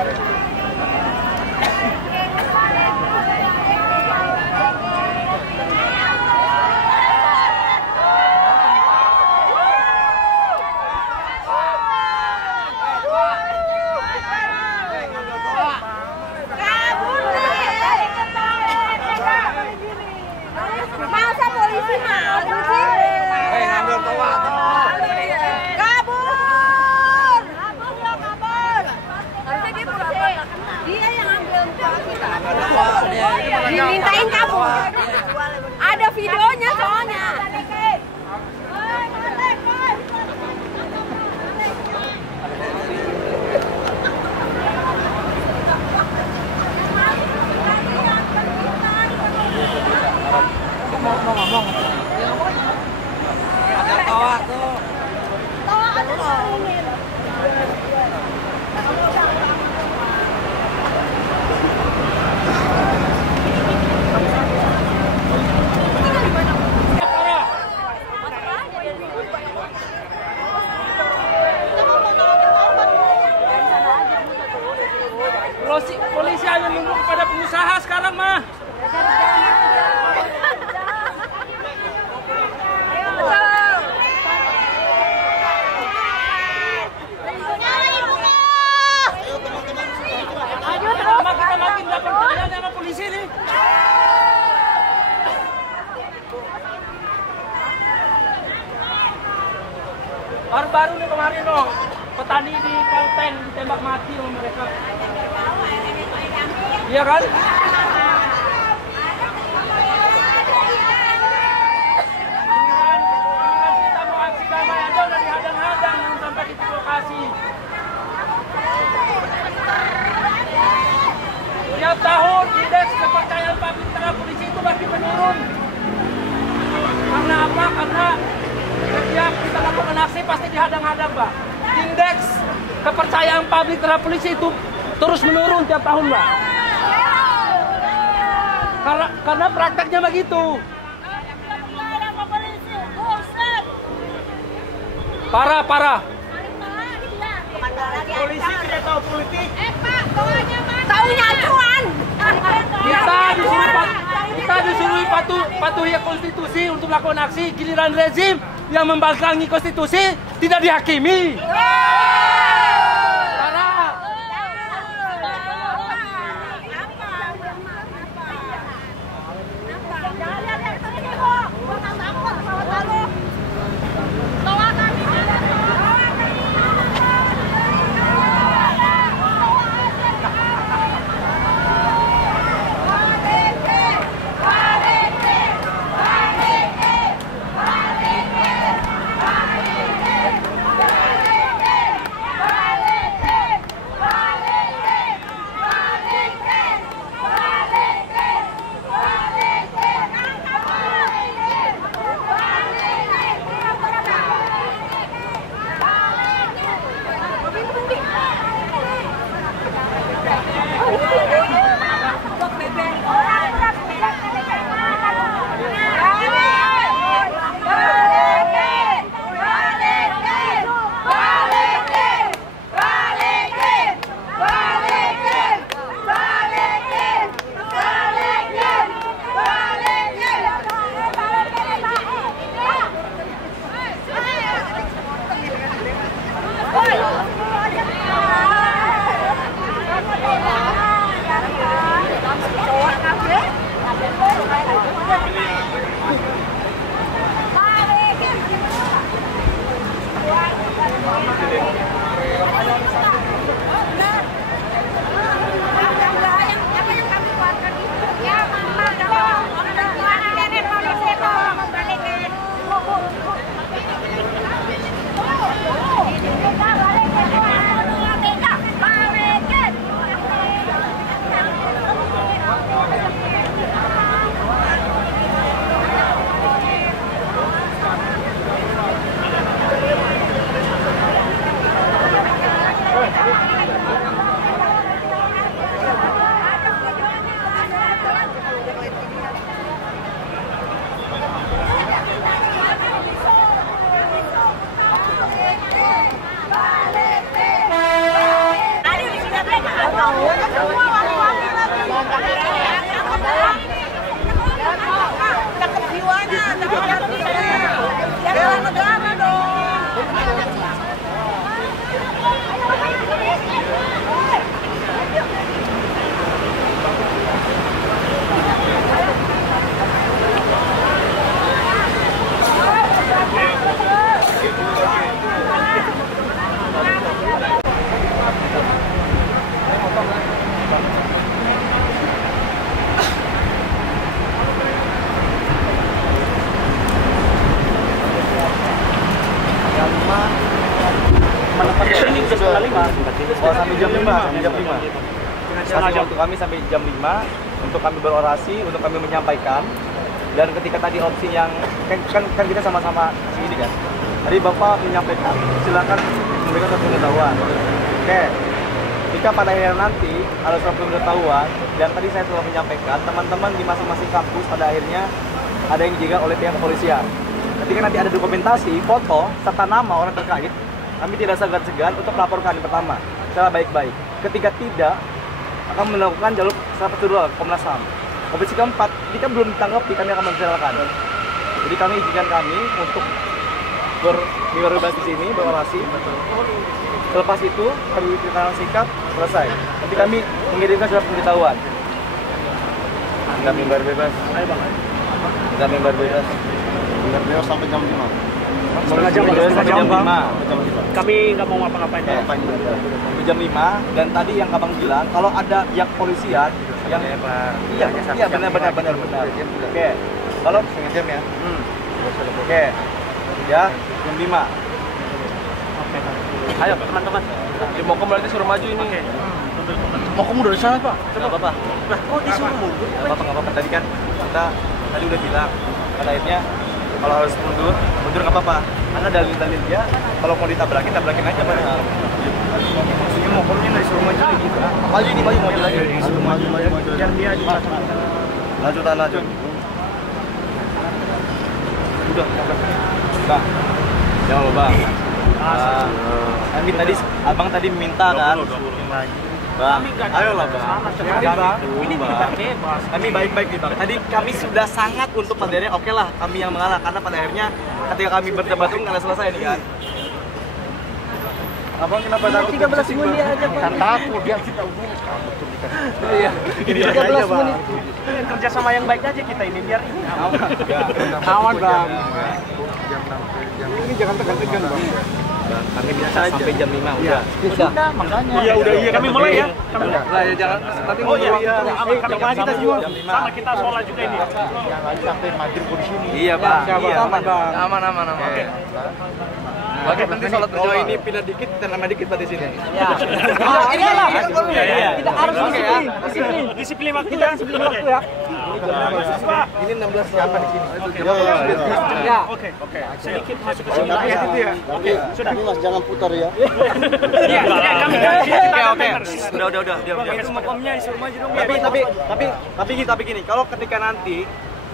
Masa polisi malu sih? Ngambil toa. Kabur. Harusnya dia pura-pura. Dia yang ambil toa kita. Dimintain kabur. Ada videonya soalnya. Mau ngomong. Ada toa tuh. Toa ada ini. Polisi hanya nunggu kepada pengusaha sekarang mah. Kita makin gak percaya sama polisi nih. Baru-baru nih kemarin dong, petani di Kalteng ditembak mati sama mereka. Iya kan? Kita mau aksi damai aja udah dihadang-hadang sampai di lokasi. Tiap tahun indeks kepercayaan publik terhadap polisi itu makin menurun. Karena apa? Karena setiap kita lakukan aksi pasti dihadang-hadang, Pak. Indeks kepercayaan publik terhadap polisi itu terus menurun tiap tahun, Pak. Karena prakteknya begitu. Parah. Polisi tidak tahu politik. Pak, taunya acuan. Kita disuruh patuhi konstitusi untuk melakukan aksi, giliran rezim yang membangkangi konstitusi tidak dihakimi. sampai jam 5. Kasih waktu kami sampai jam 5 untuk kami berorasi, untuk kami menyampaikan. Dan ketika tadi opsi yang kan kita sama-sama sini kan. Tadi Bapak menyampaikan, silakan memberikan surat pemberitahuan. Oke. Jika pada akhirnya nanti ada surat pemberitahuan, dan tadi saya sudah menyampaikan, teman-teman di masing-masing kampus pada akhirnya ada yang dijaga oleh pihak kepolisian. Ketika nanti ada dokumentasi, foto, serta nama orang terkait, kami tidak segan-segan untuk melaporkan yang pertama secara baik-baik. Ketika tidak, akan melakukan jalur secara prosedural Komnas HAM. Opsi keempat, jika belum ditanggapi, kami akan menjelaskan. Jadi kami izinkan kami untuk berbebas di sini, berorasi. Selepas itu, kami berikan sikap, selesai. Nanti kami mengirimkan surat pemberitahuan. Kami berbebas. Kami berbebas. Beliau sampai jam 5. Setengah jam 5. Kami nggak mau ngapa-ngapain. Sampai jam 5. Dan tadi yang Abang bilang, kalau ada pihak kepolisian yang iya benar. Oke. Kalau setengah jam ya. Oke. Ya, jam 5. Oke. Ayo teman-teman. Mau berarti suruh maju ini. Mau kamu dari sana, Pak? Enggak apa-apa. Lah, kok disuruh mundur? Enggak apa-apa. Tadi kan kita tadi udah bilang, pada akhirnya kalau harus mundur nggak apa-apa. Karena dalil-dalil dia, kalau mau tabrakin aja padahal. Maksudnya motornya nggak disuruh maju lagi. Maju lagi. Disuruh maju. Biar dia juga Lanjut. Udah. Bang. Jangan lupa, Bang. Abang tadi minta kan? Bang, ayolah Bang. Ini juga bebas. Kami baik-baik nih Bang. Tadi kami sudah sangat untuk materinya, oke lah kami yang mengalah. Karena pada akhirnya ketika kami berdebat itu nggak selesai nih kan. Abang kenapa takut? 13 menit aja Pak. Kan takut dia kita Iya. 13 menit. Kerja sama yang baik aja kita ini biar ini. Awan Bang. ini jangan tegang-tegang Bang. Kami biasa sampai jam 5 udah. Sudah, makanya. Iya, kami mulai ya. Kami mulai ya, jangan nanti Oh iya, kami kita juga sama kita sholat juga ini. Jangan sampai maghrib di sini. Iya, Bang. Iya, Aman. Oke, nanti sholat berjamaah ini pindah dikit dan nama dikit di sini. Ya. Ini lah. Kita harus Disiplin waktu ya. ya. Ini 16 siapa di sini? Ya. Oke. Sedikit masuk ke sini. Oke, sudah. Mas jangan putar ya. Iya, kami Oke. Udah. Itu makomnya disuruh maju dong. Tapi gini, kalau ketika nanti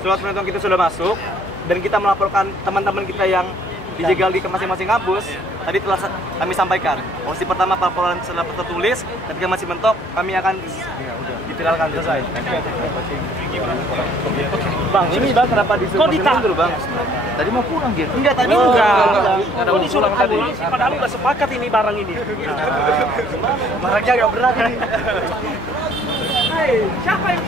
surat penonton kita sudah masuk dan kita melaporkan teman-teman kita yang dijegal di masing-masing kampus, tadi telah kami sampaikan. Opsi pertama laporan setelah tertulis, ketika masih mentok, kami akan diviralkan selesai. Bang, ini Bang kenapa disuruh mundur Bang? Tadi mau pulang gitu. Enggak, tadi Ada disuruh ambulans, padahal udah sepakat ini barang ini. Barangnya agak berat ini. Hei, siapa yang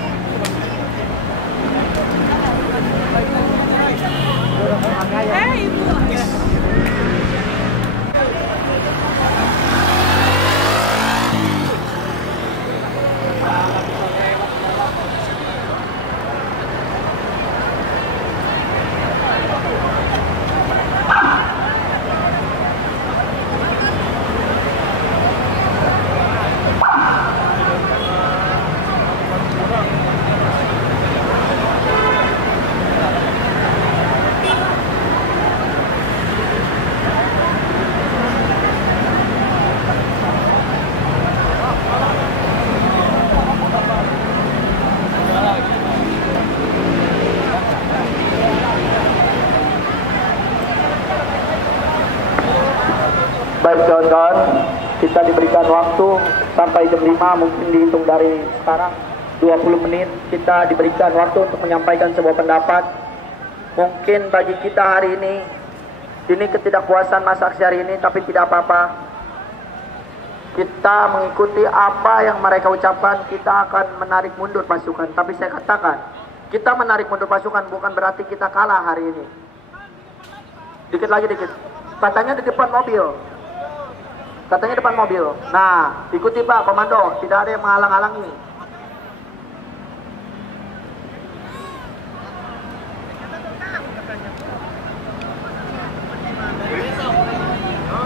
Baik kawan-kawan, kita diberikan waktu sampai jam 5, mungkin dihitung dari sekarang 20 menit kita diberikan waktu untuk menyampaikan sebuah pendapat. Mungkin bagi kita hari ini ketidakpuasan masa aksi hari ini, tapi tidak apa-apa. Kita mengikuti apa yang mereka ucapkan, kita akan menarik mundur pasukan. Tapi saya katakan, kita menarik mundur pasukan bukan berarti kita kalah hari ini. Dikit lagi. Katanya di depan mobil. Nah, ikuti Pak Komando, tidak ada yang menghalang-halangi.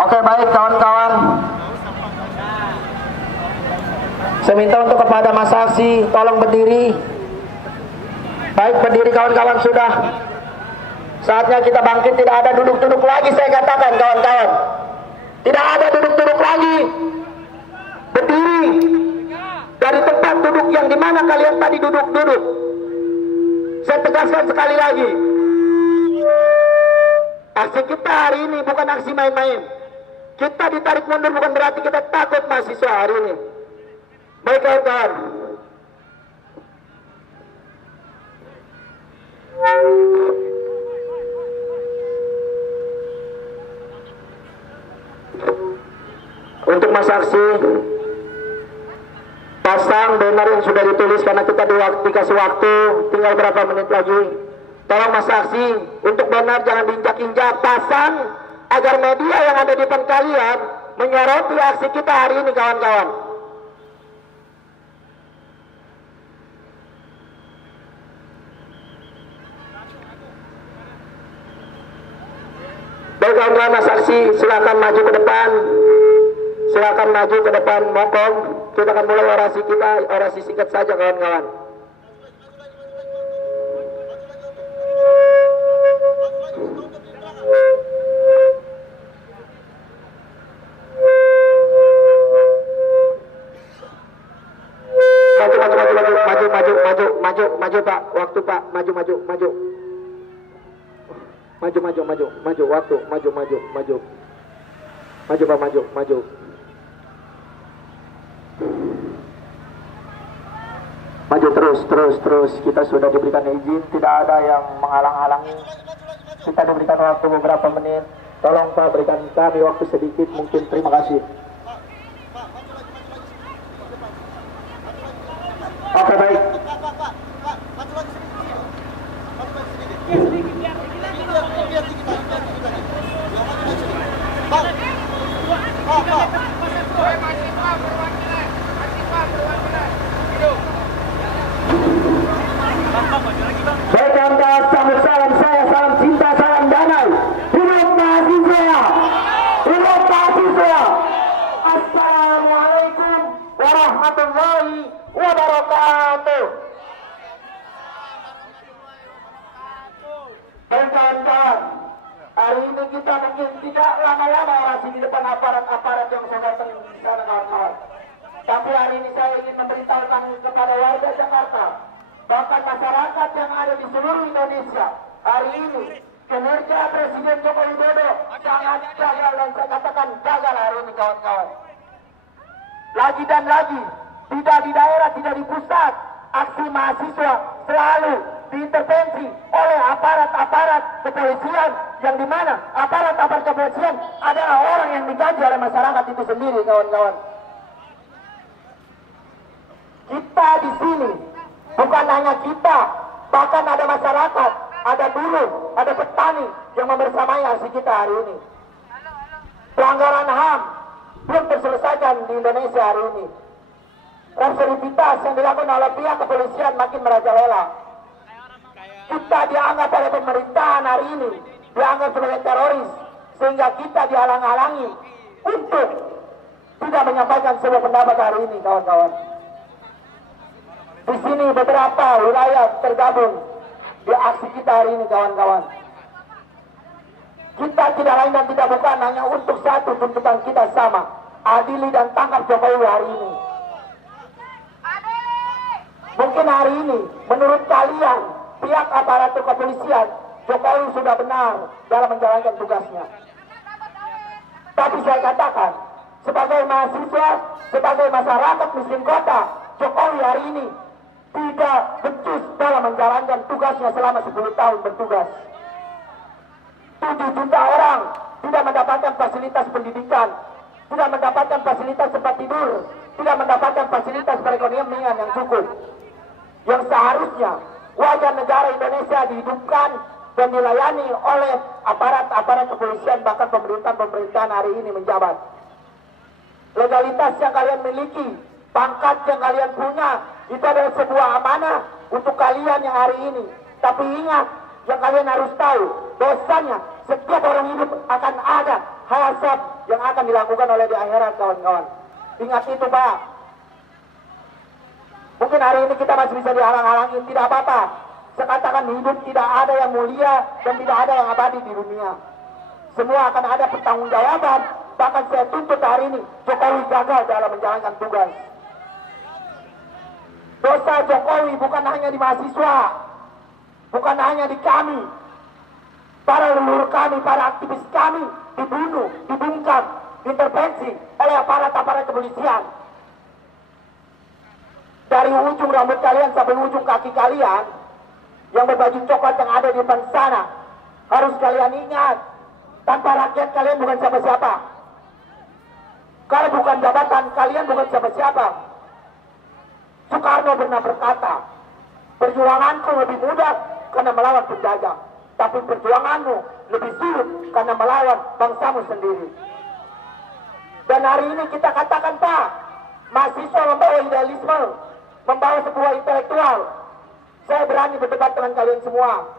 Oke, baik kawan-kawan. Saya minta untuk kepada Mas Aksi, tolong berdiri. Baik, berdiri kawan-kawan sudah. Saatnya kita bangkit, tidak ada duduk-duduk lagi saya katakan kawan-kawan. Tidak ada duduk-duduk lagi. Berdiri dari tempat duduk yang dimana kalian tadi duduk-duduk. Saya tegaskan sekali lagi. Aksi kita hari ini bukan aksi main-main. Kita ditarik mundur bukan berarti kita takut mahasiswa hari ini. Baik kawan-kawan. Untuk Mas Aksi, pasang banner yang sudah ditulis karena kita dikasih waktu tinggal berapa menit lagi. Tolong Mas Aksi, untuk banner jangan diinjak-injak, pasang agar media yang ada di depan kalian menyoroti aksi kita hari ini kawan-kawan. Baik kawan-kawan, Mas Aksi silakan maju ke depan. Silakan maju ke depan, mokong. Kita akan mulai orasi kita, orasi singkat saja kawan-kawan. Maju Pak, waktu Pak, maju, waktu, maju. Maju Pak, maju. Maju terus. Kita sudah diberikan izin, tidak ada yang menghalang-halangi. Kita diberikan waktu beberapa menit. Tolong Pak, berikan kami waktu sedikit mungkin. Terima kasih. Oke, baik. Baik kawan-kawan, sambut salam saya, salam cinta, salam damai. Hidup mahasiswa, hidup mahasiswa. Assalamualaikum warahmatullahi wabarakatuh. Baik kawan-kawan, hari ini kita mungkin tidak lama-lama orasi di depan aparat-aparat yang sudah di sana kawan-kawan. Tapi hari ini saya ingin memberitahukan kepada warga Jakarta, bahkan masyarakat yang ada di seluruh Indonesia, hari ini kinerja Presiden Joko Widodo sangat gagal, dan saya katakan gagal hari ini kawan-kawan. Lagi dan lagi, tidak di daerah, tidak di pusat, aksi mahasiswa selalu diintervensi oleh aparat-aparat kepolisian, yang dimana aparat-aparat kepolisian adalah orang yang digaji oleh masyarakat itu sendiri kawan-kawan. Kita di sini bukan hanya kita, bahkan ada masyarakat, ada buruh, ada petani yang membersamai aksi kita hari ini. Pelanggaran HAM belum terselesaikan di Indonesia hari ini. Represivitas yang dilakukan oleh pihak kepolisian makin merajalela. Kita dianggap oleh pemerintahan hari ini dianggap sebagai teroris, sehingga kita dihalang-halangi untuk tidak menyampaikan sebuah pendapat hari ini kawan-kawan. Di sini beberapa wilayah tergabung di aksi kita hari ini kawan-kawan. Kita tidak lain dan tidak bukan hanya untuk satu tuntutan kita sama, adili dan tangkap Jokowi hari ini. Mungkin hari ini menurut kalian pihak aparatur kepolisian, Jokowi sudah benar dalam menjalankan tugasnya. Tapi saya katakan, sebagai mahasiswa, sebagai masyarakat miskin kota, Jokowi hari ini tidak becus dalam menjalankan tugasnya selama 10 tahun bertugas. 7 juta orang tidak mendapatkan fasilitas pendidikan, tidak mendapatkan fasilitas tempat tidur, tidak mendapatkan fasilitas perekonomian yang cukup. Yang seharusnya wajah negara Indonesia dihidupkan dan dilayani oleh aparat-aparat kepolisian, bahkan pemerintahan hari ini menjabat. Legalitas yang kalian miliki, pangkat yang kalian punya, itu adalah sebuah amanah untuk kalian yang hari ini. Tapi ingat, yang kalian harus tahu, dosanya setiap orang hidup akan ada hasab yang akan dilakukan oleh di akhirat kawan-kawan. Ingat itu Pak. Mungkin hari ini kita masih bisa dihalang-halangi, tidak apa-apa. Saya katakan hidup tidak ada yang mulia dan tidak ada yang abadi di dunia. Semua akan ada pertanggungjawaban. Bahkan saya tuntut hari ini Jokowi gagal dalam menjalankan tugas. Dosa Jokowi bukan hanya di mahasiswa, bukan hanya di kami. Para leluhur kami, para aktivis kami dibunuh, dibungkam, intervensi oleh aparat kepolisian. Dari ujung rambut kalian sampai ujung kaki kalian yang berbaju coklat yang ada di depan sana, harus kalian ingat, tanpa rakyat kalian bukan siapa-siapa. Kalau bukan jabatan, kalian bukan siapa-siapa. Soekarno pernah berkata, perjuanganku lebih mudah karena melawan penjajah, tapi perjuanganmu lebih sulit karena melawan bangsamu sendiri. Dan hari ini kita katakan, Pak, mahasiswa membawa idealisme, membawa sebuah intelektual. Saya berani berdebat dengan kalian semua.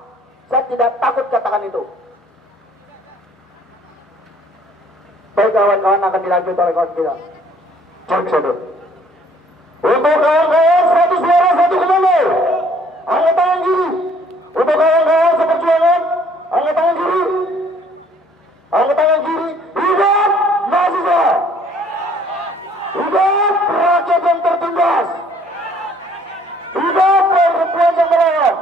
Saya tidak takut katakan itu. Baik, kawan-kawan, akan dilanjut oleh kawan kita. Cek satu. Untuk kawan-kawan satu suara satu komando, angkat tangan kiri. Untuk kawan-kawan seperjuangan, angkat tangan kiri. Angkat tangan kiri. Hidup mahasiswa. Hidup rakyat yang tertindas. Hidup perempuan yang melawan.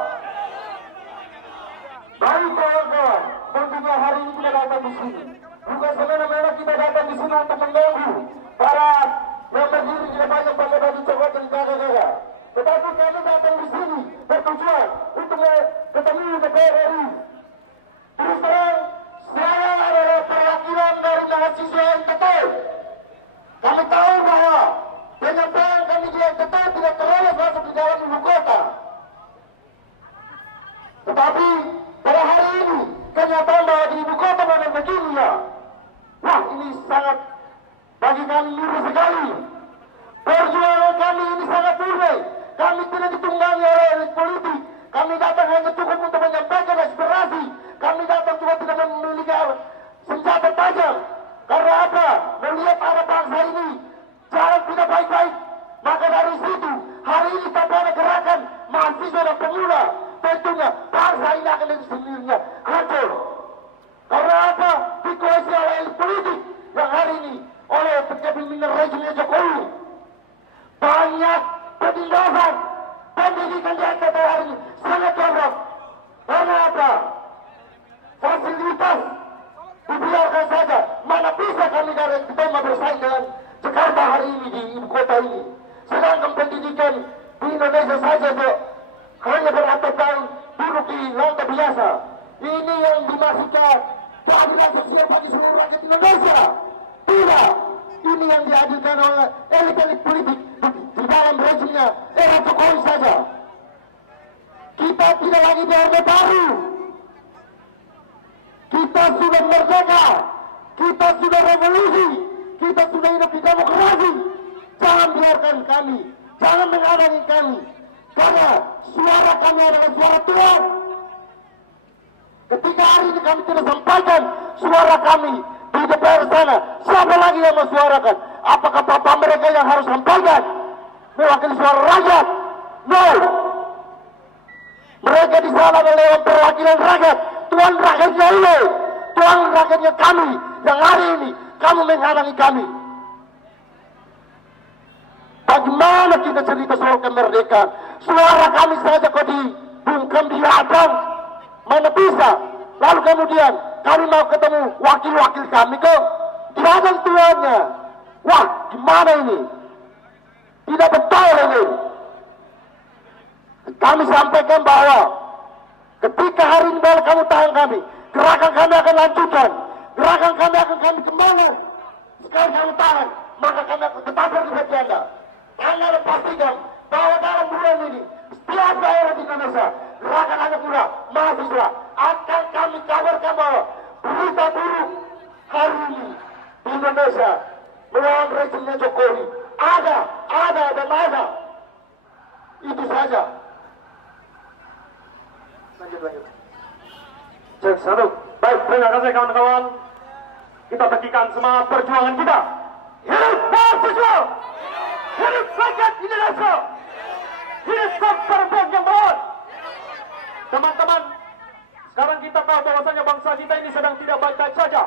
Baik kawan-kawan, tentunya hari ini kita datang di sini bukan semena-mena kita datang di sini untuk mengganggu para yang berdiri di depan yang pakai baju coklat dan jaga-jaga. Tetapi kami datang di sini bertujuan untuk ketemu DPR RI. Terus terang, saya adalah perwakilan dari mahasiswa NTT. Kami tahu bahwa penyampaian kami di NTT tidak terlalu masuk di dalam ibu kota. Tetapi pada hari ini kenyataan bahwa di ibu kota bukan begini ya. Wah, ini sangat bagi kami miris sekali. Perjuangan kami ini sangat murni. Kami tidak ditunggangi oleh elit politik. Kami datang hanya cukup untuk menyampaikan aspirasi. Kami datang juga tidak memiliki senjata tajam. Karena apa? Melihat ada bangsa ini jalan tidak baik-baik. Maka dari situ, hari ini tanpa ada gerakan mahasiswa dan pemuda, tentunya bangsa ini akan dengan sendirinya hancur. Karena apa? Dikuasai oleh elit politik yang hari ini oleh kepemimpinan rejimnya Jokowi. Banyak penindasan pendidikan di NTT hari ini sangat jorok. Karena apa? Fasilitas dibiarkan saja. Mana bisa kami dari kita bersaing dengan Jakarta hari ini di ibu kota ini. Sedangkan pendidikan di Indonesia saja hanya beratapkan duduk di lantai biasa. Ini yang dimaksudkan keadilan sosial bagi seluruh rakyat Indonesia. Tidak. Ini yang diajukan oleh elit-elit politik di dalam rejimnya era Jokowi saja. Kita tidak lagi di Orde Baru. Kita sudah merdeka. Kita sudah revolusi. Kita sudah hidup di demokrasi. Jangan biarkan kami. Jangan menghalangi kami. Karena suara kami adalah suara Tuhan. Ketika hari ini kami tidak sampaikan suara kami di DPR sana, siapa lagi yang mensuarakan? Apakah papa mereka yang harus sampaikan? Mewakili suara rakyat? No. Mereka di sana lewat perwakilan rakyat. Tuhan rakyatnya ini. Tuhan rakyatnya kami. Yang hari ini kamu menghalangi kami. Bagaimana kita cerita soal kemerdekaan? Suara kami saja kok dibungkam di ladang. Mana bisa? Lalu kemudian kami mau ketemu wakil-wakil kami kok diadang tuannya. Wah, gimana ini? Tidak betul ini. Kami sampaikan bahwa ketika hari ini baru kamu tahan kami, gerakan kami akan lanjutkan. Gerakan kami akan kami kembali. Sekarang kamu tahan, maka kami akan tetap berbagi Anda. Anda harus pastikan bahwa dalam bulan ini setiap daerah di Indonesia gerakan anak muda mahasiswa akan kami kabarkan bahwa berita buruk hari ini di Indonesia melawan rejimnya Jokowi ada dan ada. Itu saja. Lanjut. Cek satu. Baik, terima kasih kawan-kawan. Kita bagikan semangat perjuangan kita. Hidup mahasiswa! Hidup rakyat Indonesia! Hidup Serpong yang melawan. Teman-teman, sekarang kita tahu bahwasanya bangsa kita ini sedang tidak baik-baik saja.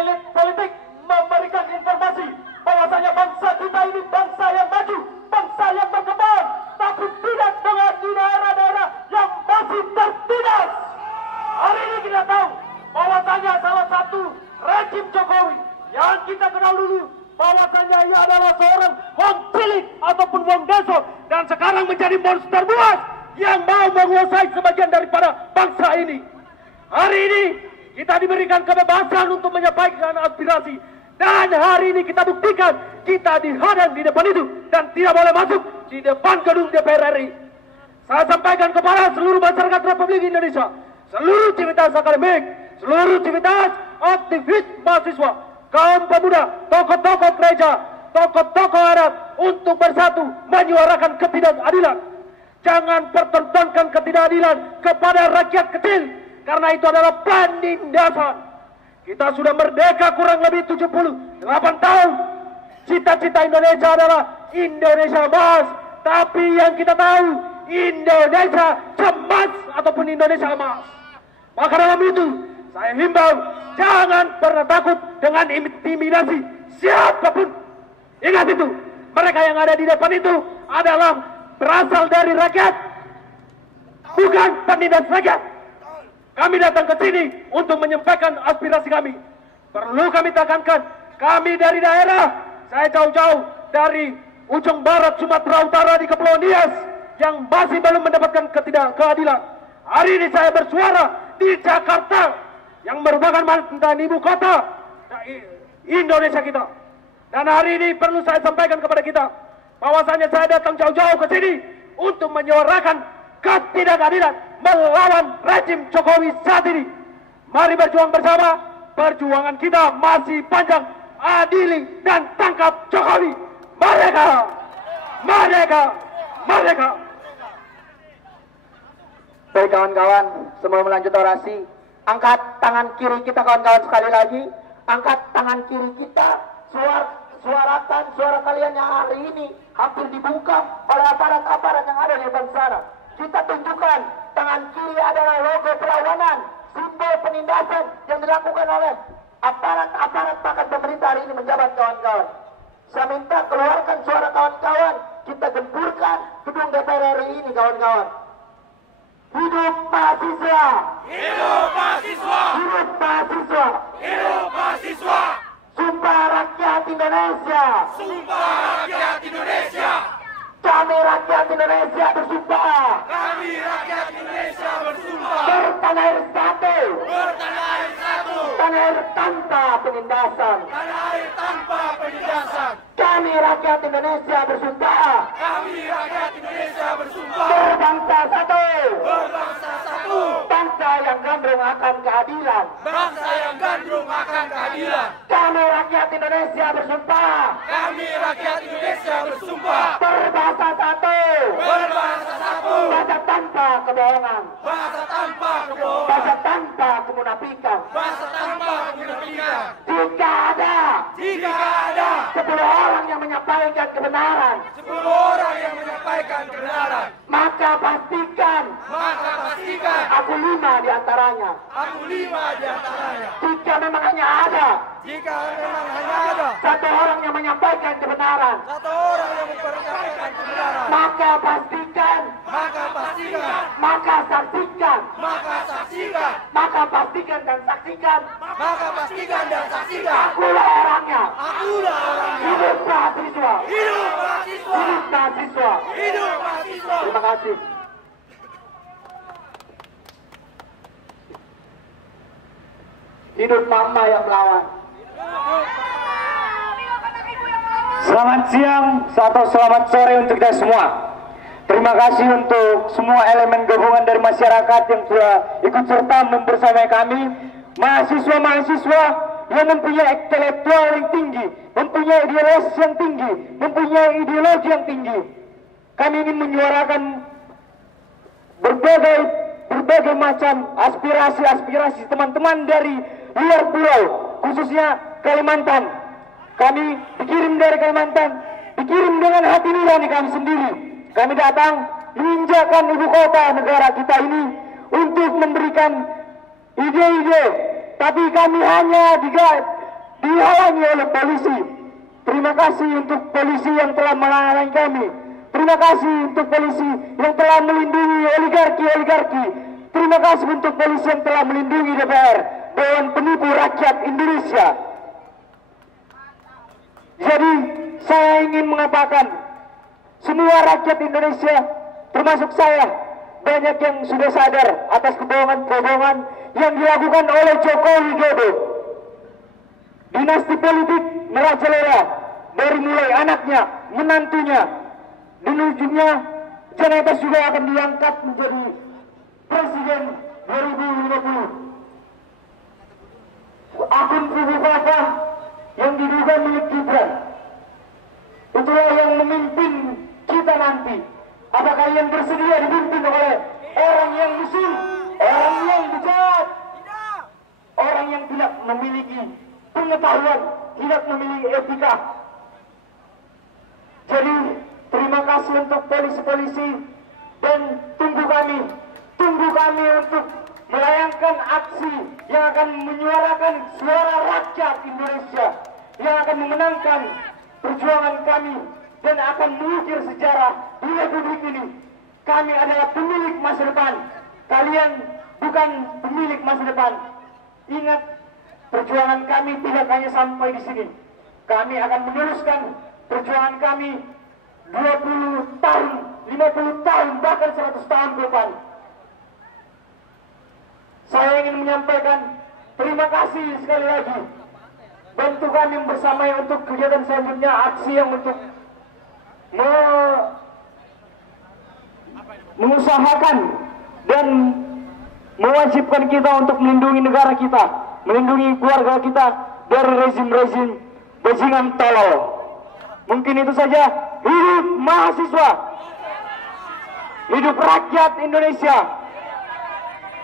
Elit politik memberikan informasi bahwasanya bangsa kita ini bangsa yang maju, bangsa yang berkembang, tapi tidak dengan di daerah-daerah yang masih tertindas. Hari ini kita tahu bahwasanya salah satu rejim Jokowi yang kita kenal dulu bahwasanya ia adalah seorang wong cilik ataupun wong desok, dan sekarang menjadi monster buas yang mau menguasai sebagian daripada bangsa ini. Hari ini kita diberikan kebebasan untuk menyampaikan aspirasi, dan hari ini kita buktikan kita dihadang di depan itu dan tidak boleh masuk di depan gedung DPR RI. Saya sampaikan kepada seluruh masyarakat Republik Indonesia, seluruh civitas akademik, seluruh civitas aktivis mahasiswa, kaum pemuda, tokoh-tokoh gereja, tokoh-tokoh adat untuk bersatu menyuarakan ketidakadilan. Jangan pertontonkan ketidakadilan kepada rakyat kecil, karena itu adalah penindasan. Kita sudah merdeka kurang lebih 78 tahun. Cita-cita Indonesia adalah Indonesia emas, tapi yang kita tahu Indonesia cemas ataupun Indonesia emas. Maka dalam itu saya himbau, jangan pernah takut dengan intimidasi siapapun. Ingat itu, mereka yang ada di depan itu adalah berasal dari rakyat, bukan penindas rakyat. Kami datang ke sini untuk menyampaikan aspirasi kami. Perlu kami tekankan, kami dari daerah, saya jauh-jauh dari ujung barat Sumatera Utara di Kepulauan Nias yang masih belum mendapatkan keadilan. Hari ini saya bersuara di Jakarta yang merupakan mantan ibu kota Indonesia kita. Dan hari ini perlu saya sampaikan kepada kita bahwasanya saya datang jauh-jauh ke sini untuk menyuarakan ketidakadilan melawan rejim Jokowi saat ini. Mari berjuang bersama. Perjuangan kita masih panjang. Adili dan tangkap Jokowi. Merdeka! Merdeka! Merdeka! Baik kawan-kawan, sebelum melanjut orasi, angkat tangan kiri kita kawan-kawan sekali lagi. Angkat tangan kiri kita. Suarakan suara kalian yang hari ini hampir dibuka oleh aparat-aparat yang ada di depan sana. Kita tunjukkan tangan kiri adalah logo perlawanan, simbol penindasan yang dilakukan oleh aparat-aparat bahkan pemerintah hari ini menjabat kawan-kawan. Saya minta keluarkan suara kawan-kawan, kita gempurkan gedung DPR RI ini kawan-kawan. Hidup mahasiswa! Hidup mahasiswa! Hidup mahasiswa! Hidup mahasiswa! Sumpah rakyat Indonesia! Sumpah rakyat Indonesia! Kami rakyat Indonesia bersumpah! Kami rakyat Indonesia bersumpah! Bertanah air satu! Bertanah air satu! Tanah air tanpa penindasan! Tanah air tanpa penindasan! Kami rakyat Indonesia bersumpah! Kami rakyat Indonesia bersumpah! Berbangsa satu! Berbangsa satu! Bangsa yang gandrung akan keadilan! Bangsa yang gandrung akan keadilan! Kami rakyat Indonesia bersumpah! Kami rakyat Indonesia bersumpah! Berbangsa satu! Berbangsa satu! Bangsa tanpa kebohongan! Bangsa tanpa kebohongan! Bangsa tanpa kemunafikan! Bangsa tanpa kemunafikan! Jika ada 10 orang yang menyampaikan kebenaran, 10 orang yang menyampaikan kebenaran, maka pastikan aku 5 di antaranya. Aku 5 di antaranya. Jika memang hanya ada Jika memang hanya ada 1 orang yang menyampaikan kebenaran, 1 orang yang menyampaikan kebenaran, maka pastikan, maka saksikan, maka pastikan dan saksikan, akulah orangnya. Hidup mahasiswa! Hidup mahasiswa! Hidup mahasiswa! Hidup mahasiswa! Terima kasih. Hidup mama yang melawan. Selamat siang atau selamat sore untuk kita semua. Terima kasih untuk semua elemen gabungan dari masyarakat yang sudah ikut serta membersamai kami, mahasiswa-mahasiswa yang mempunyai intelektual yang tinggi, mempunyai ideologi yang tinggi, mempunyai ideologi yang tinggi. Kami ingin menyuarakan berbagai macam aspirasi teman-teman dari luar pulau, khususnya Kalimantan. Kami dikirim dari Kalimantan, dikirim dengan hati nurani kami sendiri. Kami datang diinjakan ibu kota negara kita ini untuk memberikan ide-ide, tapi kami hanya dihalangi oleh polisi. Terima kasih untuk polisi yang telah menghalangi kami. Terima kasih untuk polisi yang telah melindungi oligarki. Terima kasih untuk polisi yang telah melindungi DPR, Dewan Penipu Rakyat Indonesia. Jadi saya ingin mengatakan, semua rakyat Indonesia, termasuk saya, banyak yang sudah sadar atas kebohongan-kebohongan yang dilakukan oleh Jokowi Widodo. Dinasti politik merajalela dari mulai anaknya, menantunya, dan ujungnya Jan Etes juga akan diangkat menjadi presiden 2050. Akun Kubu Papa yang diduga milik Gibran, itulah yang memimpin kita nanti. Apa kalian bersedia dipimpin oleh orang yang musuh, orang yang bejat, orang yang tidak memiliki pengetahuan, tidak memiliki etika? Jadi terima kasih untuk polisi-polisi, dan tunggu kami untuk melayangkan aksi yang akan menyuarakan suara rakyat Indonesia, yang akan memenangkan perjuangan kami dan akan mengukir sejarah di Republik ini. Kami adalah pemilik masa depan. Kalian bukan pemilik masa depan. Ingat, perjuangan kami tidak hanya sampai di sini. Kami akan meneruskan perjuangan kami 20 tahun, 50 tahun, bahkan 100 tahun ke depan. Saya ingin menyampaikan terima kasih sekali lagi. Bantu kami bersama untuk kegiatan selanjutnya, aksi yang untuk mengusahakan dan mewajibkan kita untuk melindungi negara kita, melindungi keluarga kita dari rezim-rezim bajingan tolol. Mungkin itu saja. Hidup mahasiswa, hidup rakyat Indonesia,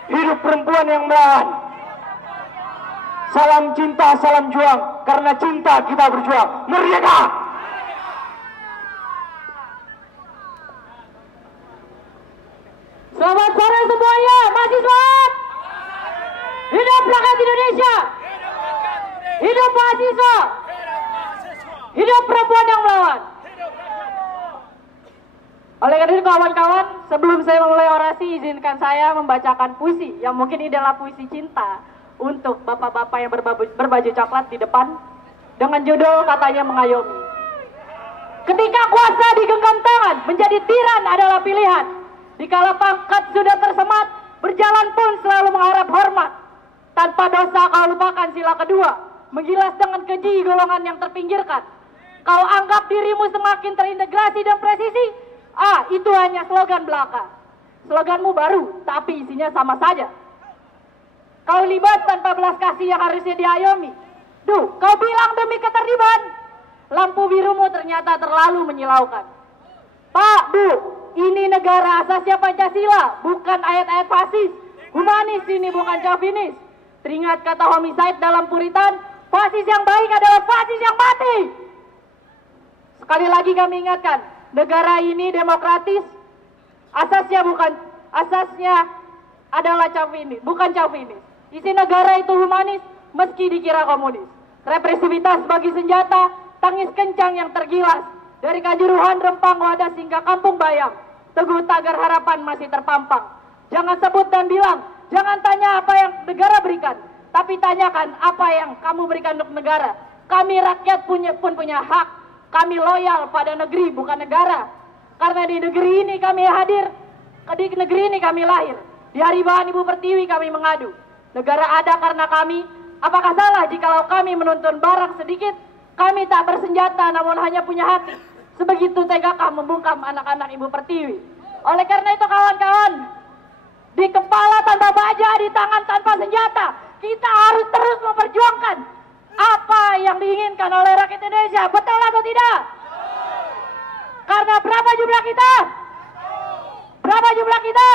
hidup perempuan yang melawan. Salam cinta, salam juang. Karena cinta kita berjuang. Merdeka! Selamat sore semuanya, mahasiswa. Hidup rakyat Indonesia. Hidup mahasiswa. Hidup perempuan yang melawan. Oleh karena itu kawan-kawan, sebelum saya memulai orasi, izinkan saya membacakan puisi yang mungkin ini adalah puisi cinta untuk bapak-bapak yang berbaju coklat di depan, dengan judul katanya mengayomi. Ketika kuasa digenggam tangan, menjadi tiran adalah pilihan. Dikala pangkat sudah tersemat, berjalan pun selalu mengharap hormat. Tanpa dosa kau lupakan sila kedua, menggilas dengan keji golongan yang terpinggirkan. Kau anggap dirimu semakin terintegrasi dan presisi. Itu hanya slogan belaka. Sloganmu baru, tapi isinya sama saja. Kau libat tanpa belas kasih yang harusnya diayomi. Kau bilang demi ketertiban. Lampu birumu ternyata terlalu menyilaukan. Pak, ini negara asasnya Pancasila, bukan ayat-ayat fasis. Humanis ini bukan chauvinis. Teringat kata homicide dalam Puritan, fasis yang baik adalah fasis yang mati. Sekali lagi kami ingatkan, negara ini demokratis, asasnya adalah chauvinis, bukan chauvinis. Isi negara itu humanis, meski dikira komunis. Represivitas bagi senjata, tangis kencang yang tergilas. Dari Kanjuruhan, Rempang, Wadas hingga Kampung Bayam, teguh tagar harapan masih terpampang. Jangan sebut dan bilang, jangan tanya apa yang negara berikan, tapi tanyakan apa yang kamu berikan untuk negara. Kami rakyat pun punya hak. Kami loyal pada negeri, bukan negara. Karena di negeri ini kami hadir, di negeri ini kami lahir. Di hari bahan Ibu Pertiwi kami mengadu. Negara ada karena kami. Apakah salah jikalau kami menuntun barang sedikit? Kami tak bersenjata namun hanya punya hati. Sebegitu tegakah membungkam anak-anak Ibu Pertiwi. Oleh karena itu kawan-kawan, di kepala tanpa baja, di tangan tanpa senjata, kita harus terus memperjuangkan apa yang diinginkan oleh rakyat Indonesia. Betul atau tidak? Karena berapa jumlah kita? Berapa jumlah kita?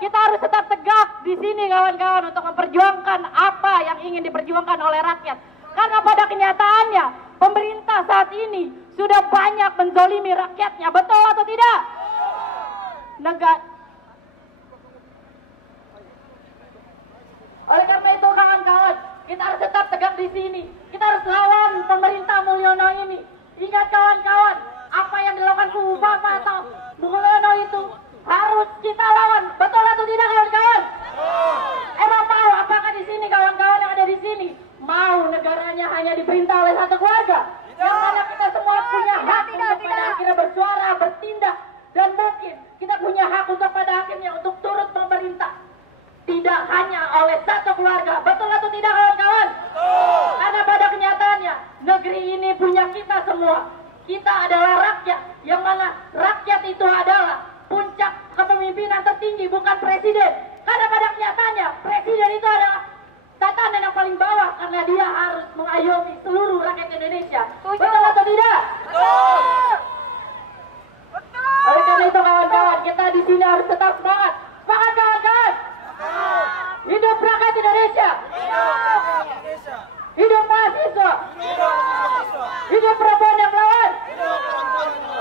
Kita harus tetap tegak di sini kawan-kawan untuk memperjuangkan apa yang ingin diperjuangkan oleh rakyat. Karena pada kenyataannya pemerintah saat ini sudah banyak menzolimi rakyatnya. Betul atau tidak? Oleh karena itu kawan-kawan, kita harus tetap tegak di sini. Kita harus lawan pemerintah Mulyono ini. Ingat kawan-kawan, apa yang dilakukan Kubu Bapak atau Mulyono itu harus kita lawan. Betul atau tidak kawan-kawan? Emang mau apakah di sini kawan-kawan yang ada di sini mau negaranya hanya diperintah oleh satu keluarga? Yang mana kita semua punya hak untuk pada akhirnya bersuara, bertindak, dan mungkin kita punya hak untuk pada akhirnya untuk turut memerintah. Tidak hanya oleh satu keluarga. Betul atau tidak kawan-kawan? Karena pada kenyataannya negeri ini punya kita semua. Kita adalah rakyat, yang mana rakyat itu adalah puncak kepemimpinan tertinggi, bukan presiden. Karena pada kenyataannya presiden itu adalah tatanan yang paling bawah, karena dia harus mengayomi seluruh rakyat Indonesia. Betul atau tidak? Oleh karena itu kawan-kawan, kita di sini harus tetap semangat. Semangat kawan-kawan! Hidup rakyat Indonesia! Hidup mahasiswa! Hidup perempuan yang melawan!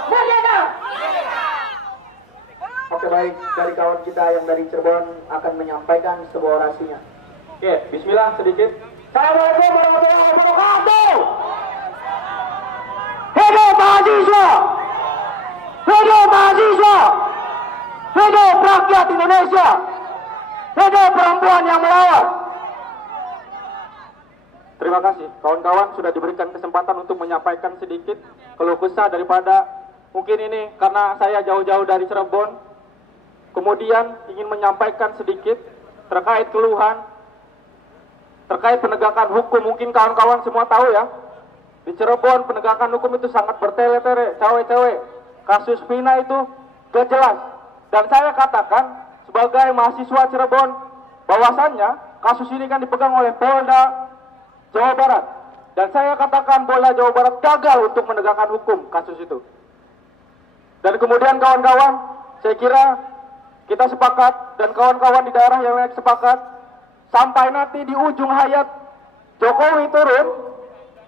Merdeka! Oke, baik, dari kawan kita yang dari Cirebon akan menyampaikan sebuah orasinya. Oke, bismillah sedikit. Assalamualaikum warahmatullahi wabarakatuh. Hidup mahasiswa! Hidup mahasiswa! Hidup rakyat Indonesia! Hidup perempuan yang melawan! Terima kasih, kawan-kawan sudah diberikan kesempatan untuk menyampaikan sedikit keluh kesah daripada mungkin ini karena saya jauh-jauh dari Cirebon. Kemudian ingin menyampaikan sedikit terkait keluhan, terkait penegakan hukum. Mungkin kawan-kawan semua tahu ya, di Cirebon penegakan hukum itu sangat bertele-tele, cawe-cawe. Kasus Vina itu gak jelas. Dan saya katakan sebagai mahasiswa Cirebon, bahwasannya kasus ini kan dipegang oleh Polda Jawa Barat. Dan saya katakan Polda Jawa Barat gagal untuk menegakkan hukum kasus itu. Dan kemudian kawan-kawan, saya kira kita sepakat dan kawan-kawan di daerah yang lain sepakat, sampai nanti di ujung hayat Jokowi turun,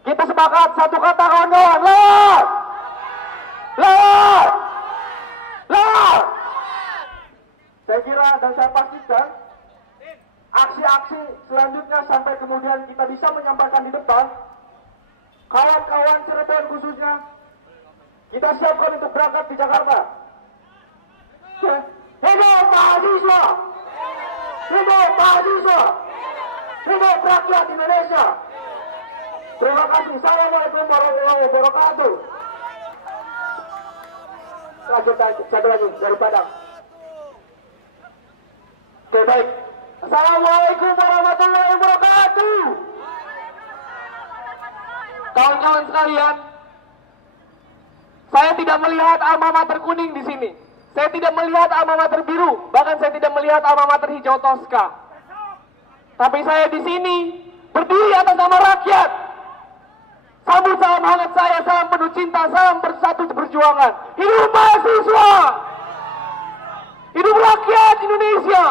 kita sepakat satu kata kawan-kawan, lawan! Lawan! Lawan! Saya kira dan saya pastikan aksi-aksi selanjutnya sampai kemudian kita bisa menyampaikan di depan, kawan-kawan Cirebon khususnya, kita siapkan untuk berangkat di Jakarta. Hidup mahasiswa! Hidup mahasiswa! Hidup rakyat Indonesia! Terima kasih. Assalamualaikum warahmatullahi wabarakatuh. Lanjut satu lagi dari Padang. Oke, baik. Assalamualaikum warahmatullahi wabarakatuh. Kawan-kawan sekalian, saya tidak melihat alma mater kuning di sini. Saya tidak melihat alma mater biru, bahkan saya tidak melihat alma mater hijau toska. Tapi saya di sini berdiri atas nama rakyat. Sambut salam hangat saya, salam penuh cinta, salam bersatu perjuangan. Hidup mahasiswa! Hidup rakyat Indonesia!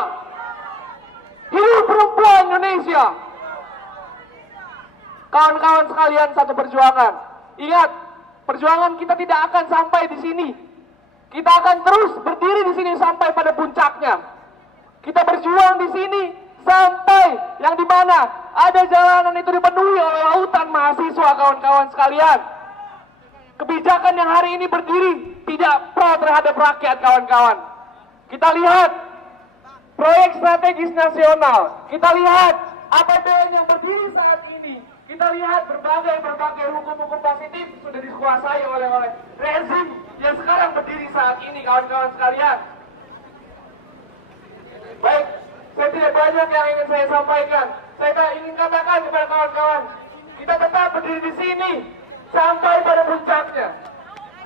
Hidup perempuan Indonesia! Kawan-kawan sekalian, satu perjuangan. Ingat, perjuangan kita tidak akan sampai di sini. Kita akan terus berdiri di sini sampai pada puncaknya. Kita berjuang di sini sampai yang dimana ada jalanan itu dipenuhi oleh lautan mahasiswa, kawan-kawan sekalian. Kebijakan yang hari ini berdiri tidak pro terhadap rakyat, kawan-kawan. Kita lihat proyek strategis nasional. Kita lihat APBN yang berdiri saat ini. Kita lihat berbagai hukum-hukum positif sudah dikuasai oleh rezim yang sekarang berdiri saat ini, kawan-kawan sekalian. Baik, saya tidak banyak yang ingin saya sampaikan. Saya ingin katakan kepada kawan-kawan, kita tetap berdiri di sini sampai pada puncaknya.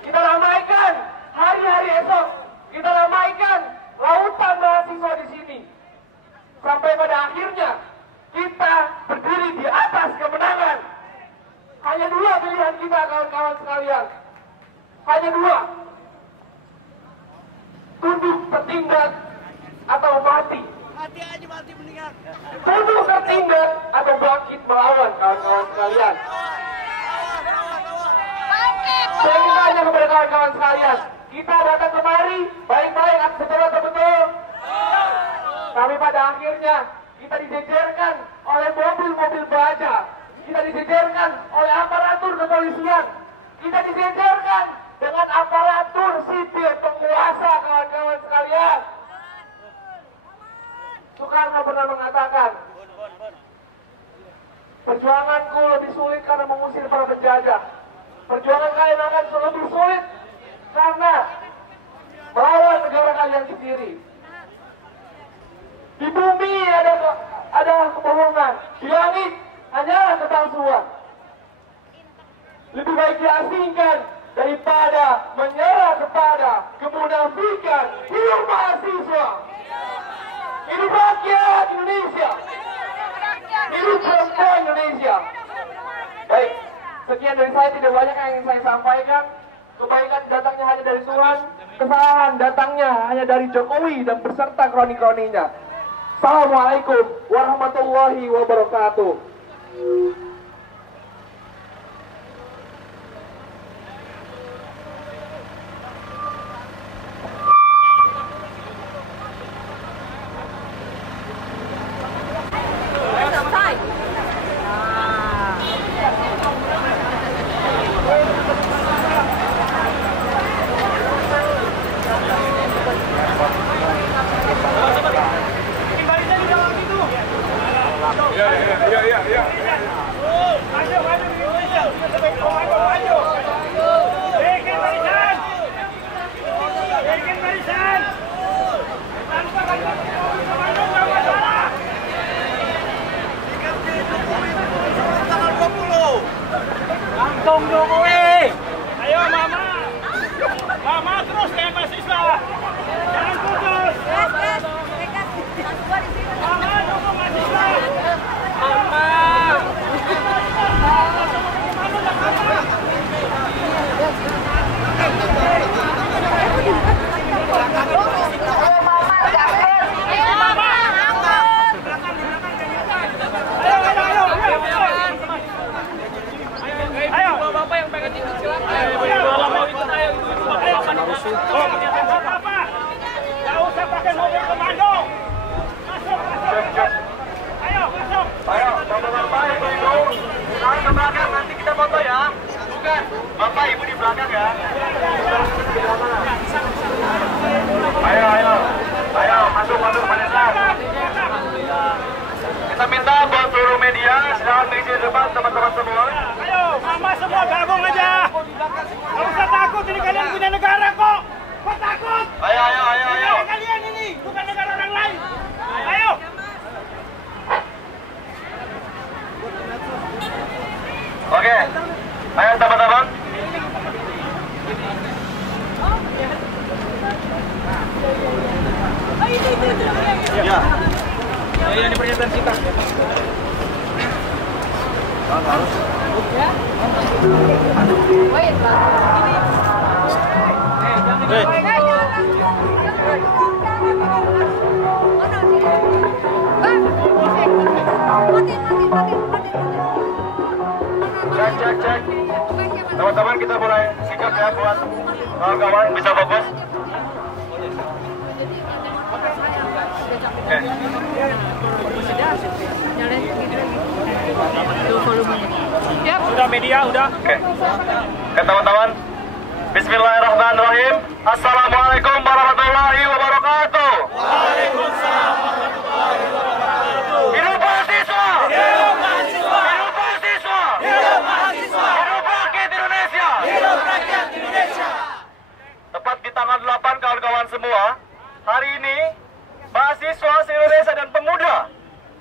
Kita ramaikan hari-hari esok. Kita ramaikan lautan mahasiswa di sini. Sampai pada akhirnya kita berdiri di atas kemenangan. Hanya dua pilihan kita, kawan-kawan sekalian. Hanya dua. Tunduk tertindak atau mati. Mati aja, mati mendingan. Tunduk tertindak atau bangkit melawan, kawan-kawan sekalian. Saya ingin tanya kepada kawan-kawan sekalian, kita datang kemari baik-baik atas betul. Tapi pada akhirnya kita dijejerkan oleh mobil-mobil baja, kita dijejerkan oleh aparatur kepolisian, kita dijejerkan dengan aparatur sipil penguasa, kawan-kawan sekalian. Soekarno pernah mengatakan, perjuanganku lebih sulit karena mengusir para penjajah. Perjuangan kalian akan lebih sulit karena melawan negara kalian sendiri. Di bumi ada kebohongan, di langit hanyalah kepalsuan. Lebih baik diasingkan daripada menyerah kepada kemunafikan. Hidup mahasiswa, hidup rakyat Indonesia, hidup perempuan Indonesia. Baik, sekian dari saya, tidak banyak yang ingin saya sampaikan. Kebaikan datangnya hanya dari Tuhan, kesalahan datangnya hanya dari Jokowi dan beserta kroni-kroninya. Assalamualaikum warahmatullahi wabarakatuh. Langsung Jokowi. Ayo mama terus kayak mahasiswa. Jangan putus. Mama dukung mahasiswa. Ayo, bapak yang pengen ikut silakan. Kalau mau ikut ayo ikut bapak masuk. Bapak, nggak usah pakai mobil komando. Masuk. Ayo, masuk. Ayo, bapak-bapak, ibu-ibu, sekarang ke belakang, nanti kita foto ya. Bukan, bapak ibu di belakang ya. Ayo, masuk Vanessa. Kita minta buat seluruh media, silahkan mengisi depan teman-teman semua. Ayo, mama semua gabung aja. Nggak usah takut, ini kalian punya negara kok. Kok takut? Ayo. Negara kalian ini, bukan negara orang lain. Ayo. Oke, ayo teman-teman. Ya. Yang dipresentasikan. Cek. Teman-teman kita mulai sikap ya buat kawan-kawan bisa fokus. Oke. Udah media, udah. Oke, teman-teman. Bismillahirrahmanirrahim. Assalamualaikum warahmatullahi wabarakatuh. Waalaikumsalam warahmatullahi wabarakatuh. Hidup mahasiswa. Hidup mahasiswa. Hidup mahasiswa. Hidup mahasiswa. Hidup rakyat Indonesia. Hidup rakyat Indonesia. Tepat di tanggal 8 kawan-kawan semua, hari ini mahasiswa se-Indonesia dan pemuda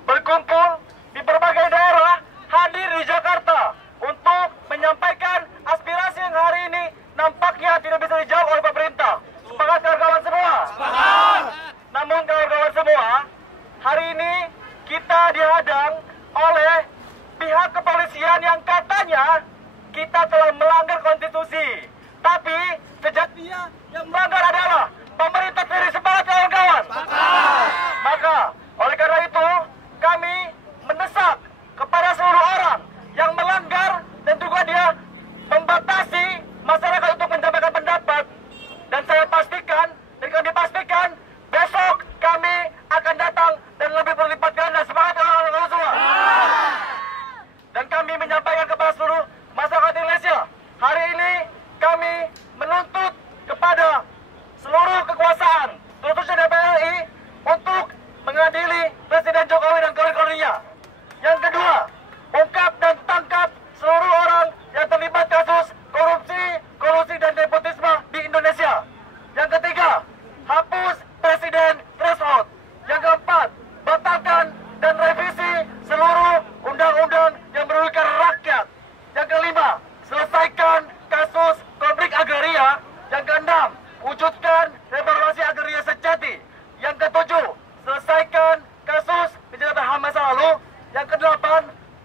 berkumpul di berbagai daerah hadir di Jakarta untuk menyampaikan aspirasi yang hari ini nampaknya tidak bisa dijawab oleh pemerintah. Sepakat kawan-kawan semua? Sepakat. Namun kawan-kawan semua, hari ini kita dihadang oleh pihak kepolisian yang katanya kita telah melanggar konstitusi. Tapi sejatinya yang melanggar adalah pemerintah sendiri. Sepakat kawan-kawan? Maka oleh karena itu kami mendesak kepada seluruh orang yang melanggar dan juga dia membatasi masyarakat untuk menyampaikan pendapat dan menyampaikan kepada seluruh masyarakat Indonesia, hari ini kami menuntut kepada seluruh kekuasaan, terutama DPR RI, untuk mengadili Presiden Jokowi dan kawan-kawannya. Yang kedua, ungkap dan tangkap seluruh orang yang terlibat kasus korupsi, kolusi dan nepotisme di Indonesia. Yang ketiga, hapus Presiden Threshold. Yang keempat, batalkan dan revisi seluruh undang-undang yang merugikan rakyat. Yang kelima, selesaikan kasus konflik agraria. Yang keenam, wujudkan reformasi agraria sejati. Yang ketujuh, selesaikan kasus kejahatan HAM masa lalu. Yang kedelapan,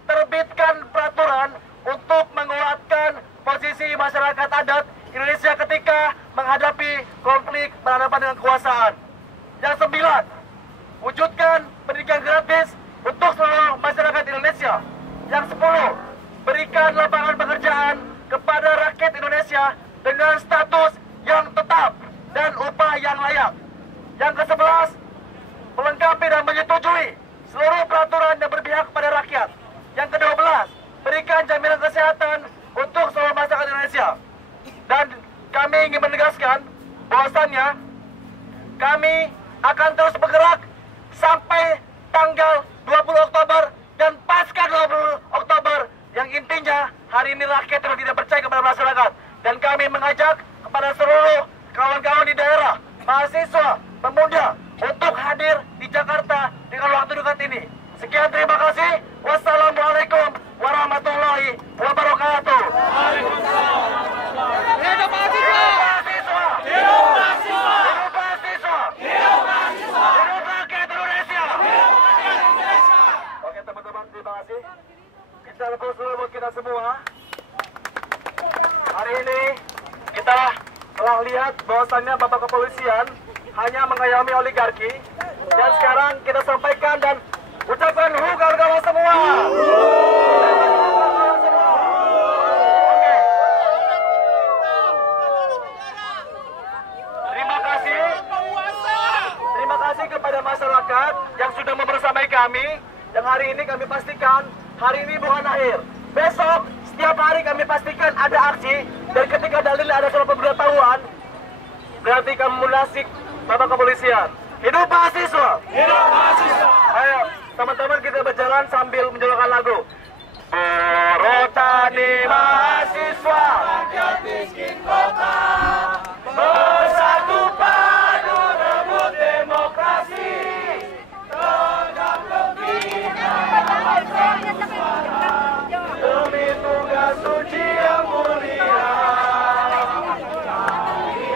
terbitkan peraturan untuk menguatkan posisi masyarakat adat Indonesia ketika menghadapi konflik berhadapan dengan kekuasaan. Yang sembilan, wujudkan pendidikan gratis untuk seluruh masyarakat Indonesia. Yang 10, berikan lapangan pekerjaan kepada rakyat Indonesia dengan status yang tetap dan upah yang layak. Yang ke-11, melengkapi dan menyetujui seluruh peraturan yang berpihak kepada rakyat. Yang ke-12, berikan jaminan kesehatan untuk seluruh masyarakat Indonesia. Dan kami ingin menegaskan bahwasannya kami akan terus bergerak sampai tanggal 20 Oktober dan pasca 20 Oktober, yang intinya hari ini rakyat yang tidak percaya kepada masyarakat. Dan kami mengajak kepada seluruh kawan-kawan di daerah, mahasiswa, pemuda untuk hadir di Jakarta dengan waktu dekat ini. Sekian, terima kasih. Wassalamualaikum warahmatullahi wabarakatuh. Hidup mahasiswa! Hidup mahasiswa! Hidup mahasiswa! Hidup mahasiswa! Hidup rakyat Indonesia! Oke teman-teman, terima kasih. Kita lepas dulu buat kita semua. Hari ini kita telah lihat bahwasannya Bapak Kepolisian hanya mengayomi oligarki. Dan sekarang kita sampaikan dan ucapkan hu kawan-kawan semua. Oke. Terima kasih kepada masyarakat yang sudah membersamai kami. Yang hari ini kami pastikan hari ini bukan akhir. Besok setiap hari kami pastikan ada aksi, dan ketika dalilnya ada surat pemberitahuan, berarti kami munasik Bapak Kepolisian. Hidup mahasiswa! Hidup mahasiswa! Ayo teman-teman, kita berjalan sambil menyanyikan lagu. Buruh tani mahasiswa, Rakyat miskin kota, bersatu padu rebut demokrasi. tegak pembina, Demi tugas suci yang mulia,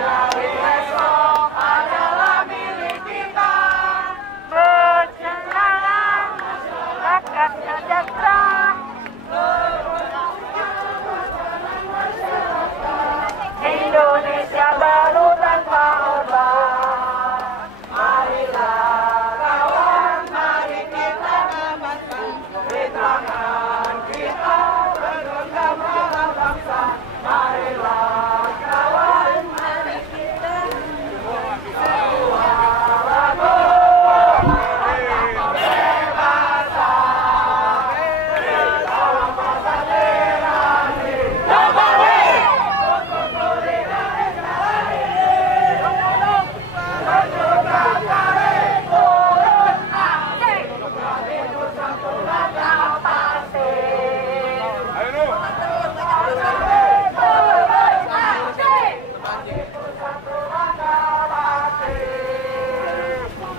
hari esok adalah milik kita. Bersenang masyarakat sejahtera. Indonesia baru tanpa Orba. Marilah kawan, mari kita amankan di tangan kita bergenggam harap bangsa. Marilah kawan, mari kita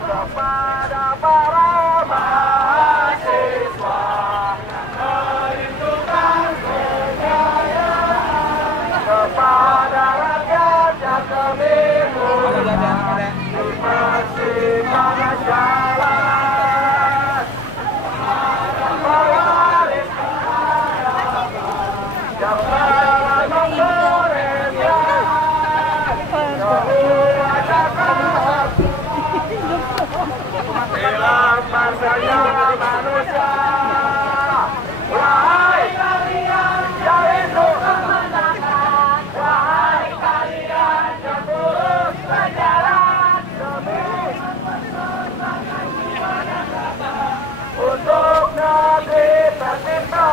kepada para mahasiswa, merindukan kejayaan. kepada rakyat yang kemilu, Di persimpangan jalan, mewaris yang telah membereskan hilang masanya manusia. Wahai kalian yang rindu kemenangan, wahai kalian yang terus berjalan demi untuk negeri tercinta.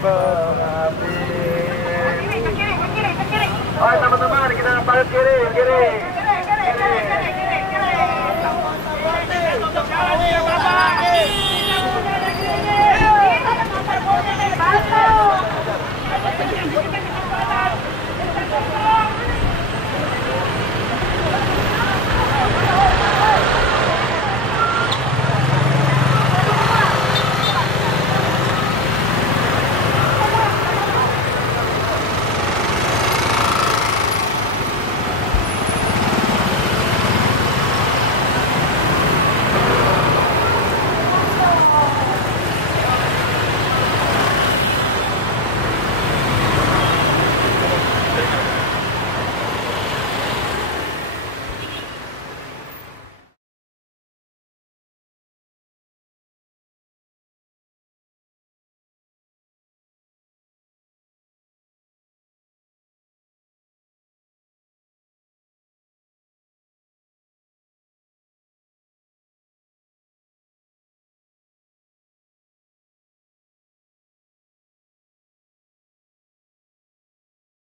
Oke teman-teman, kita balik kiri.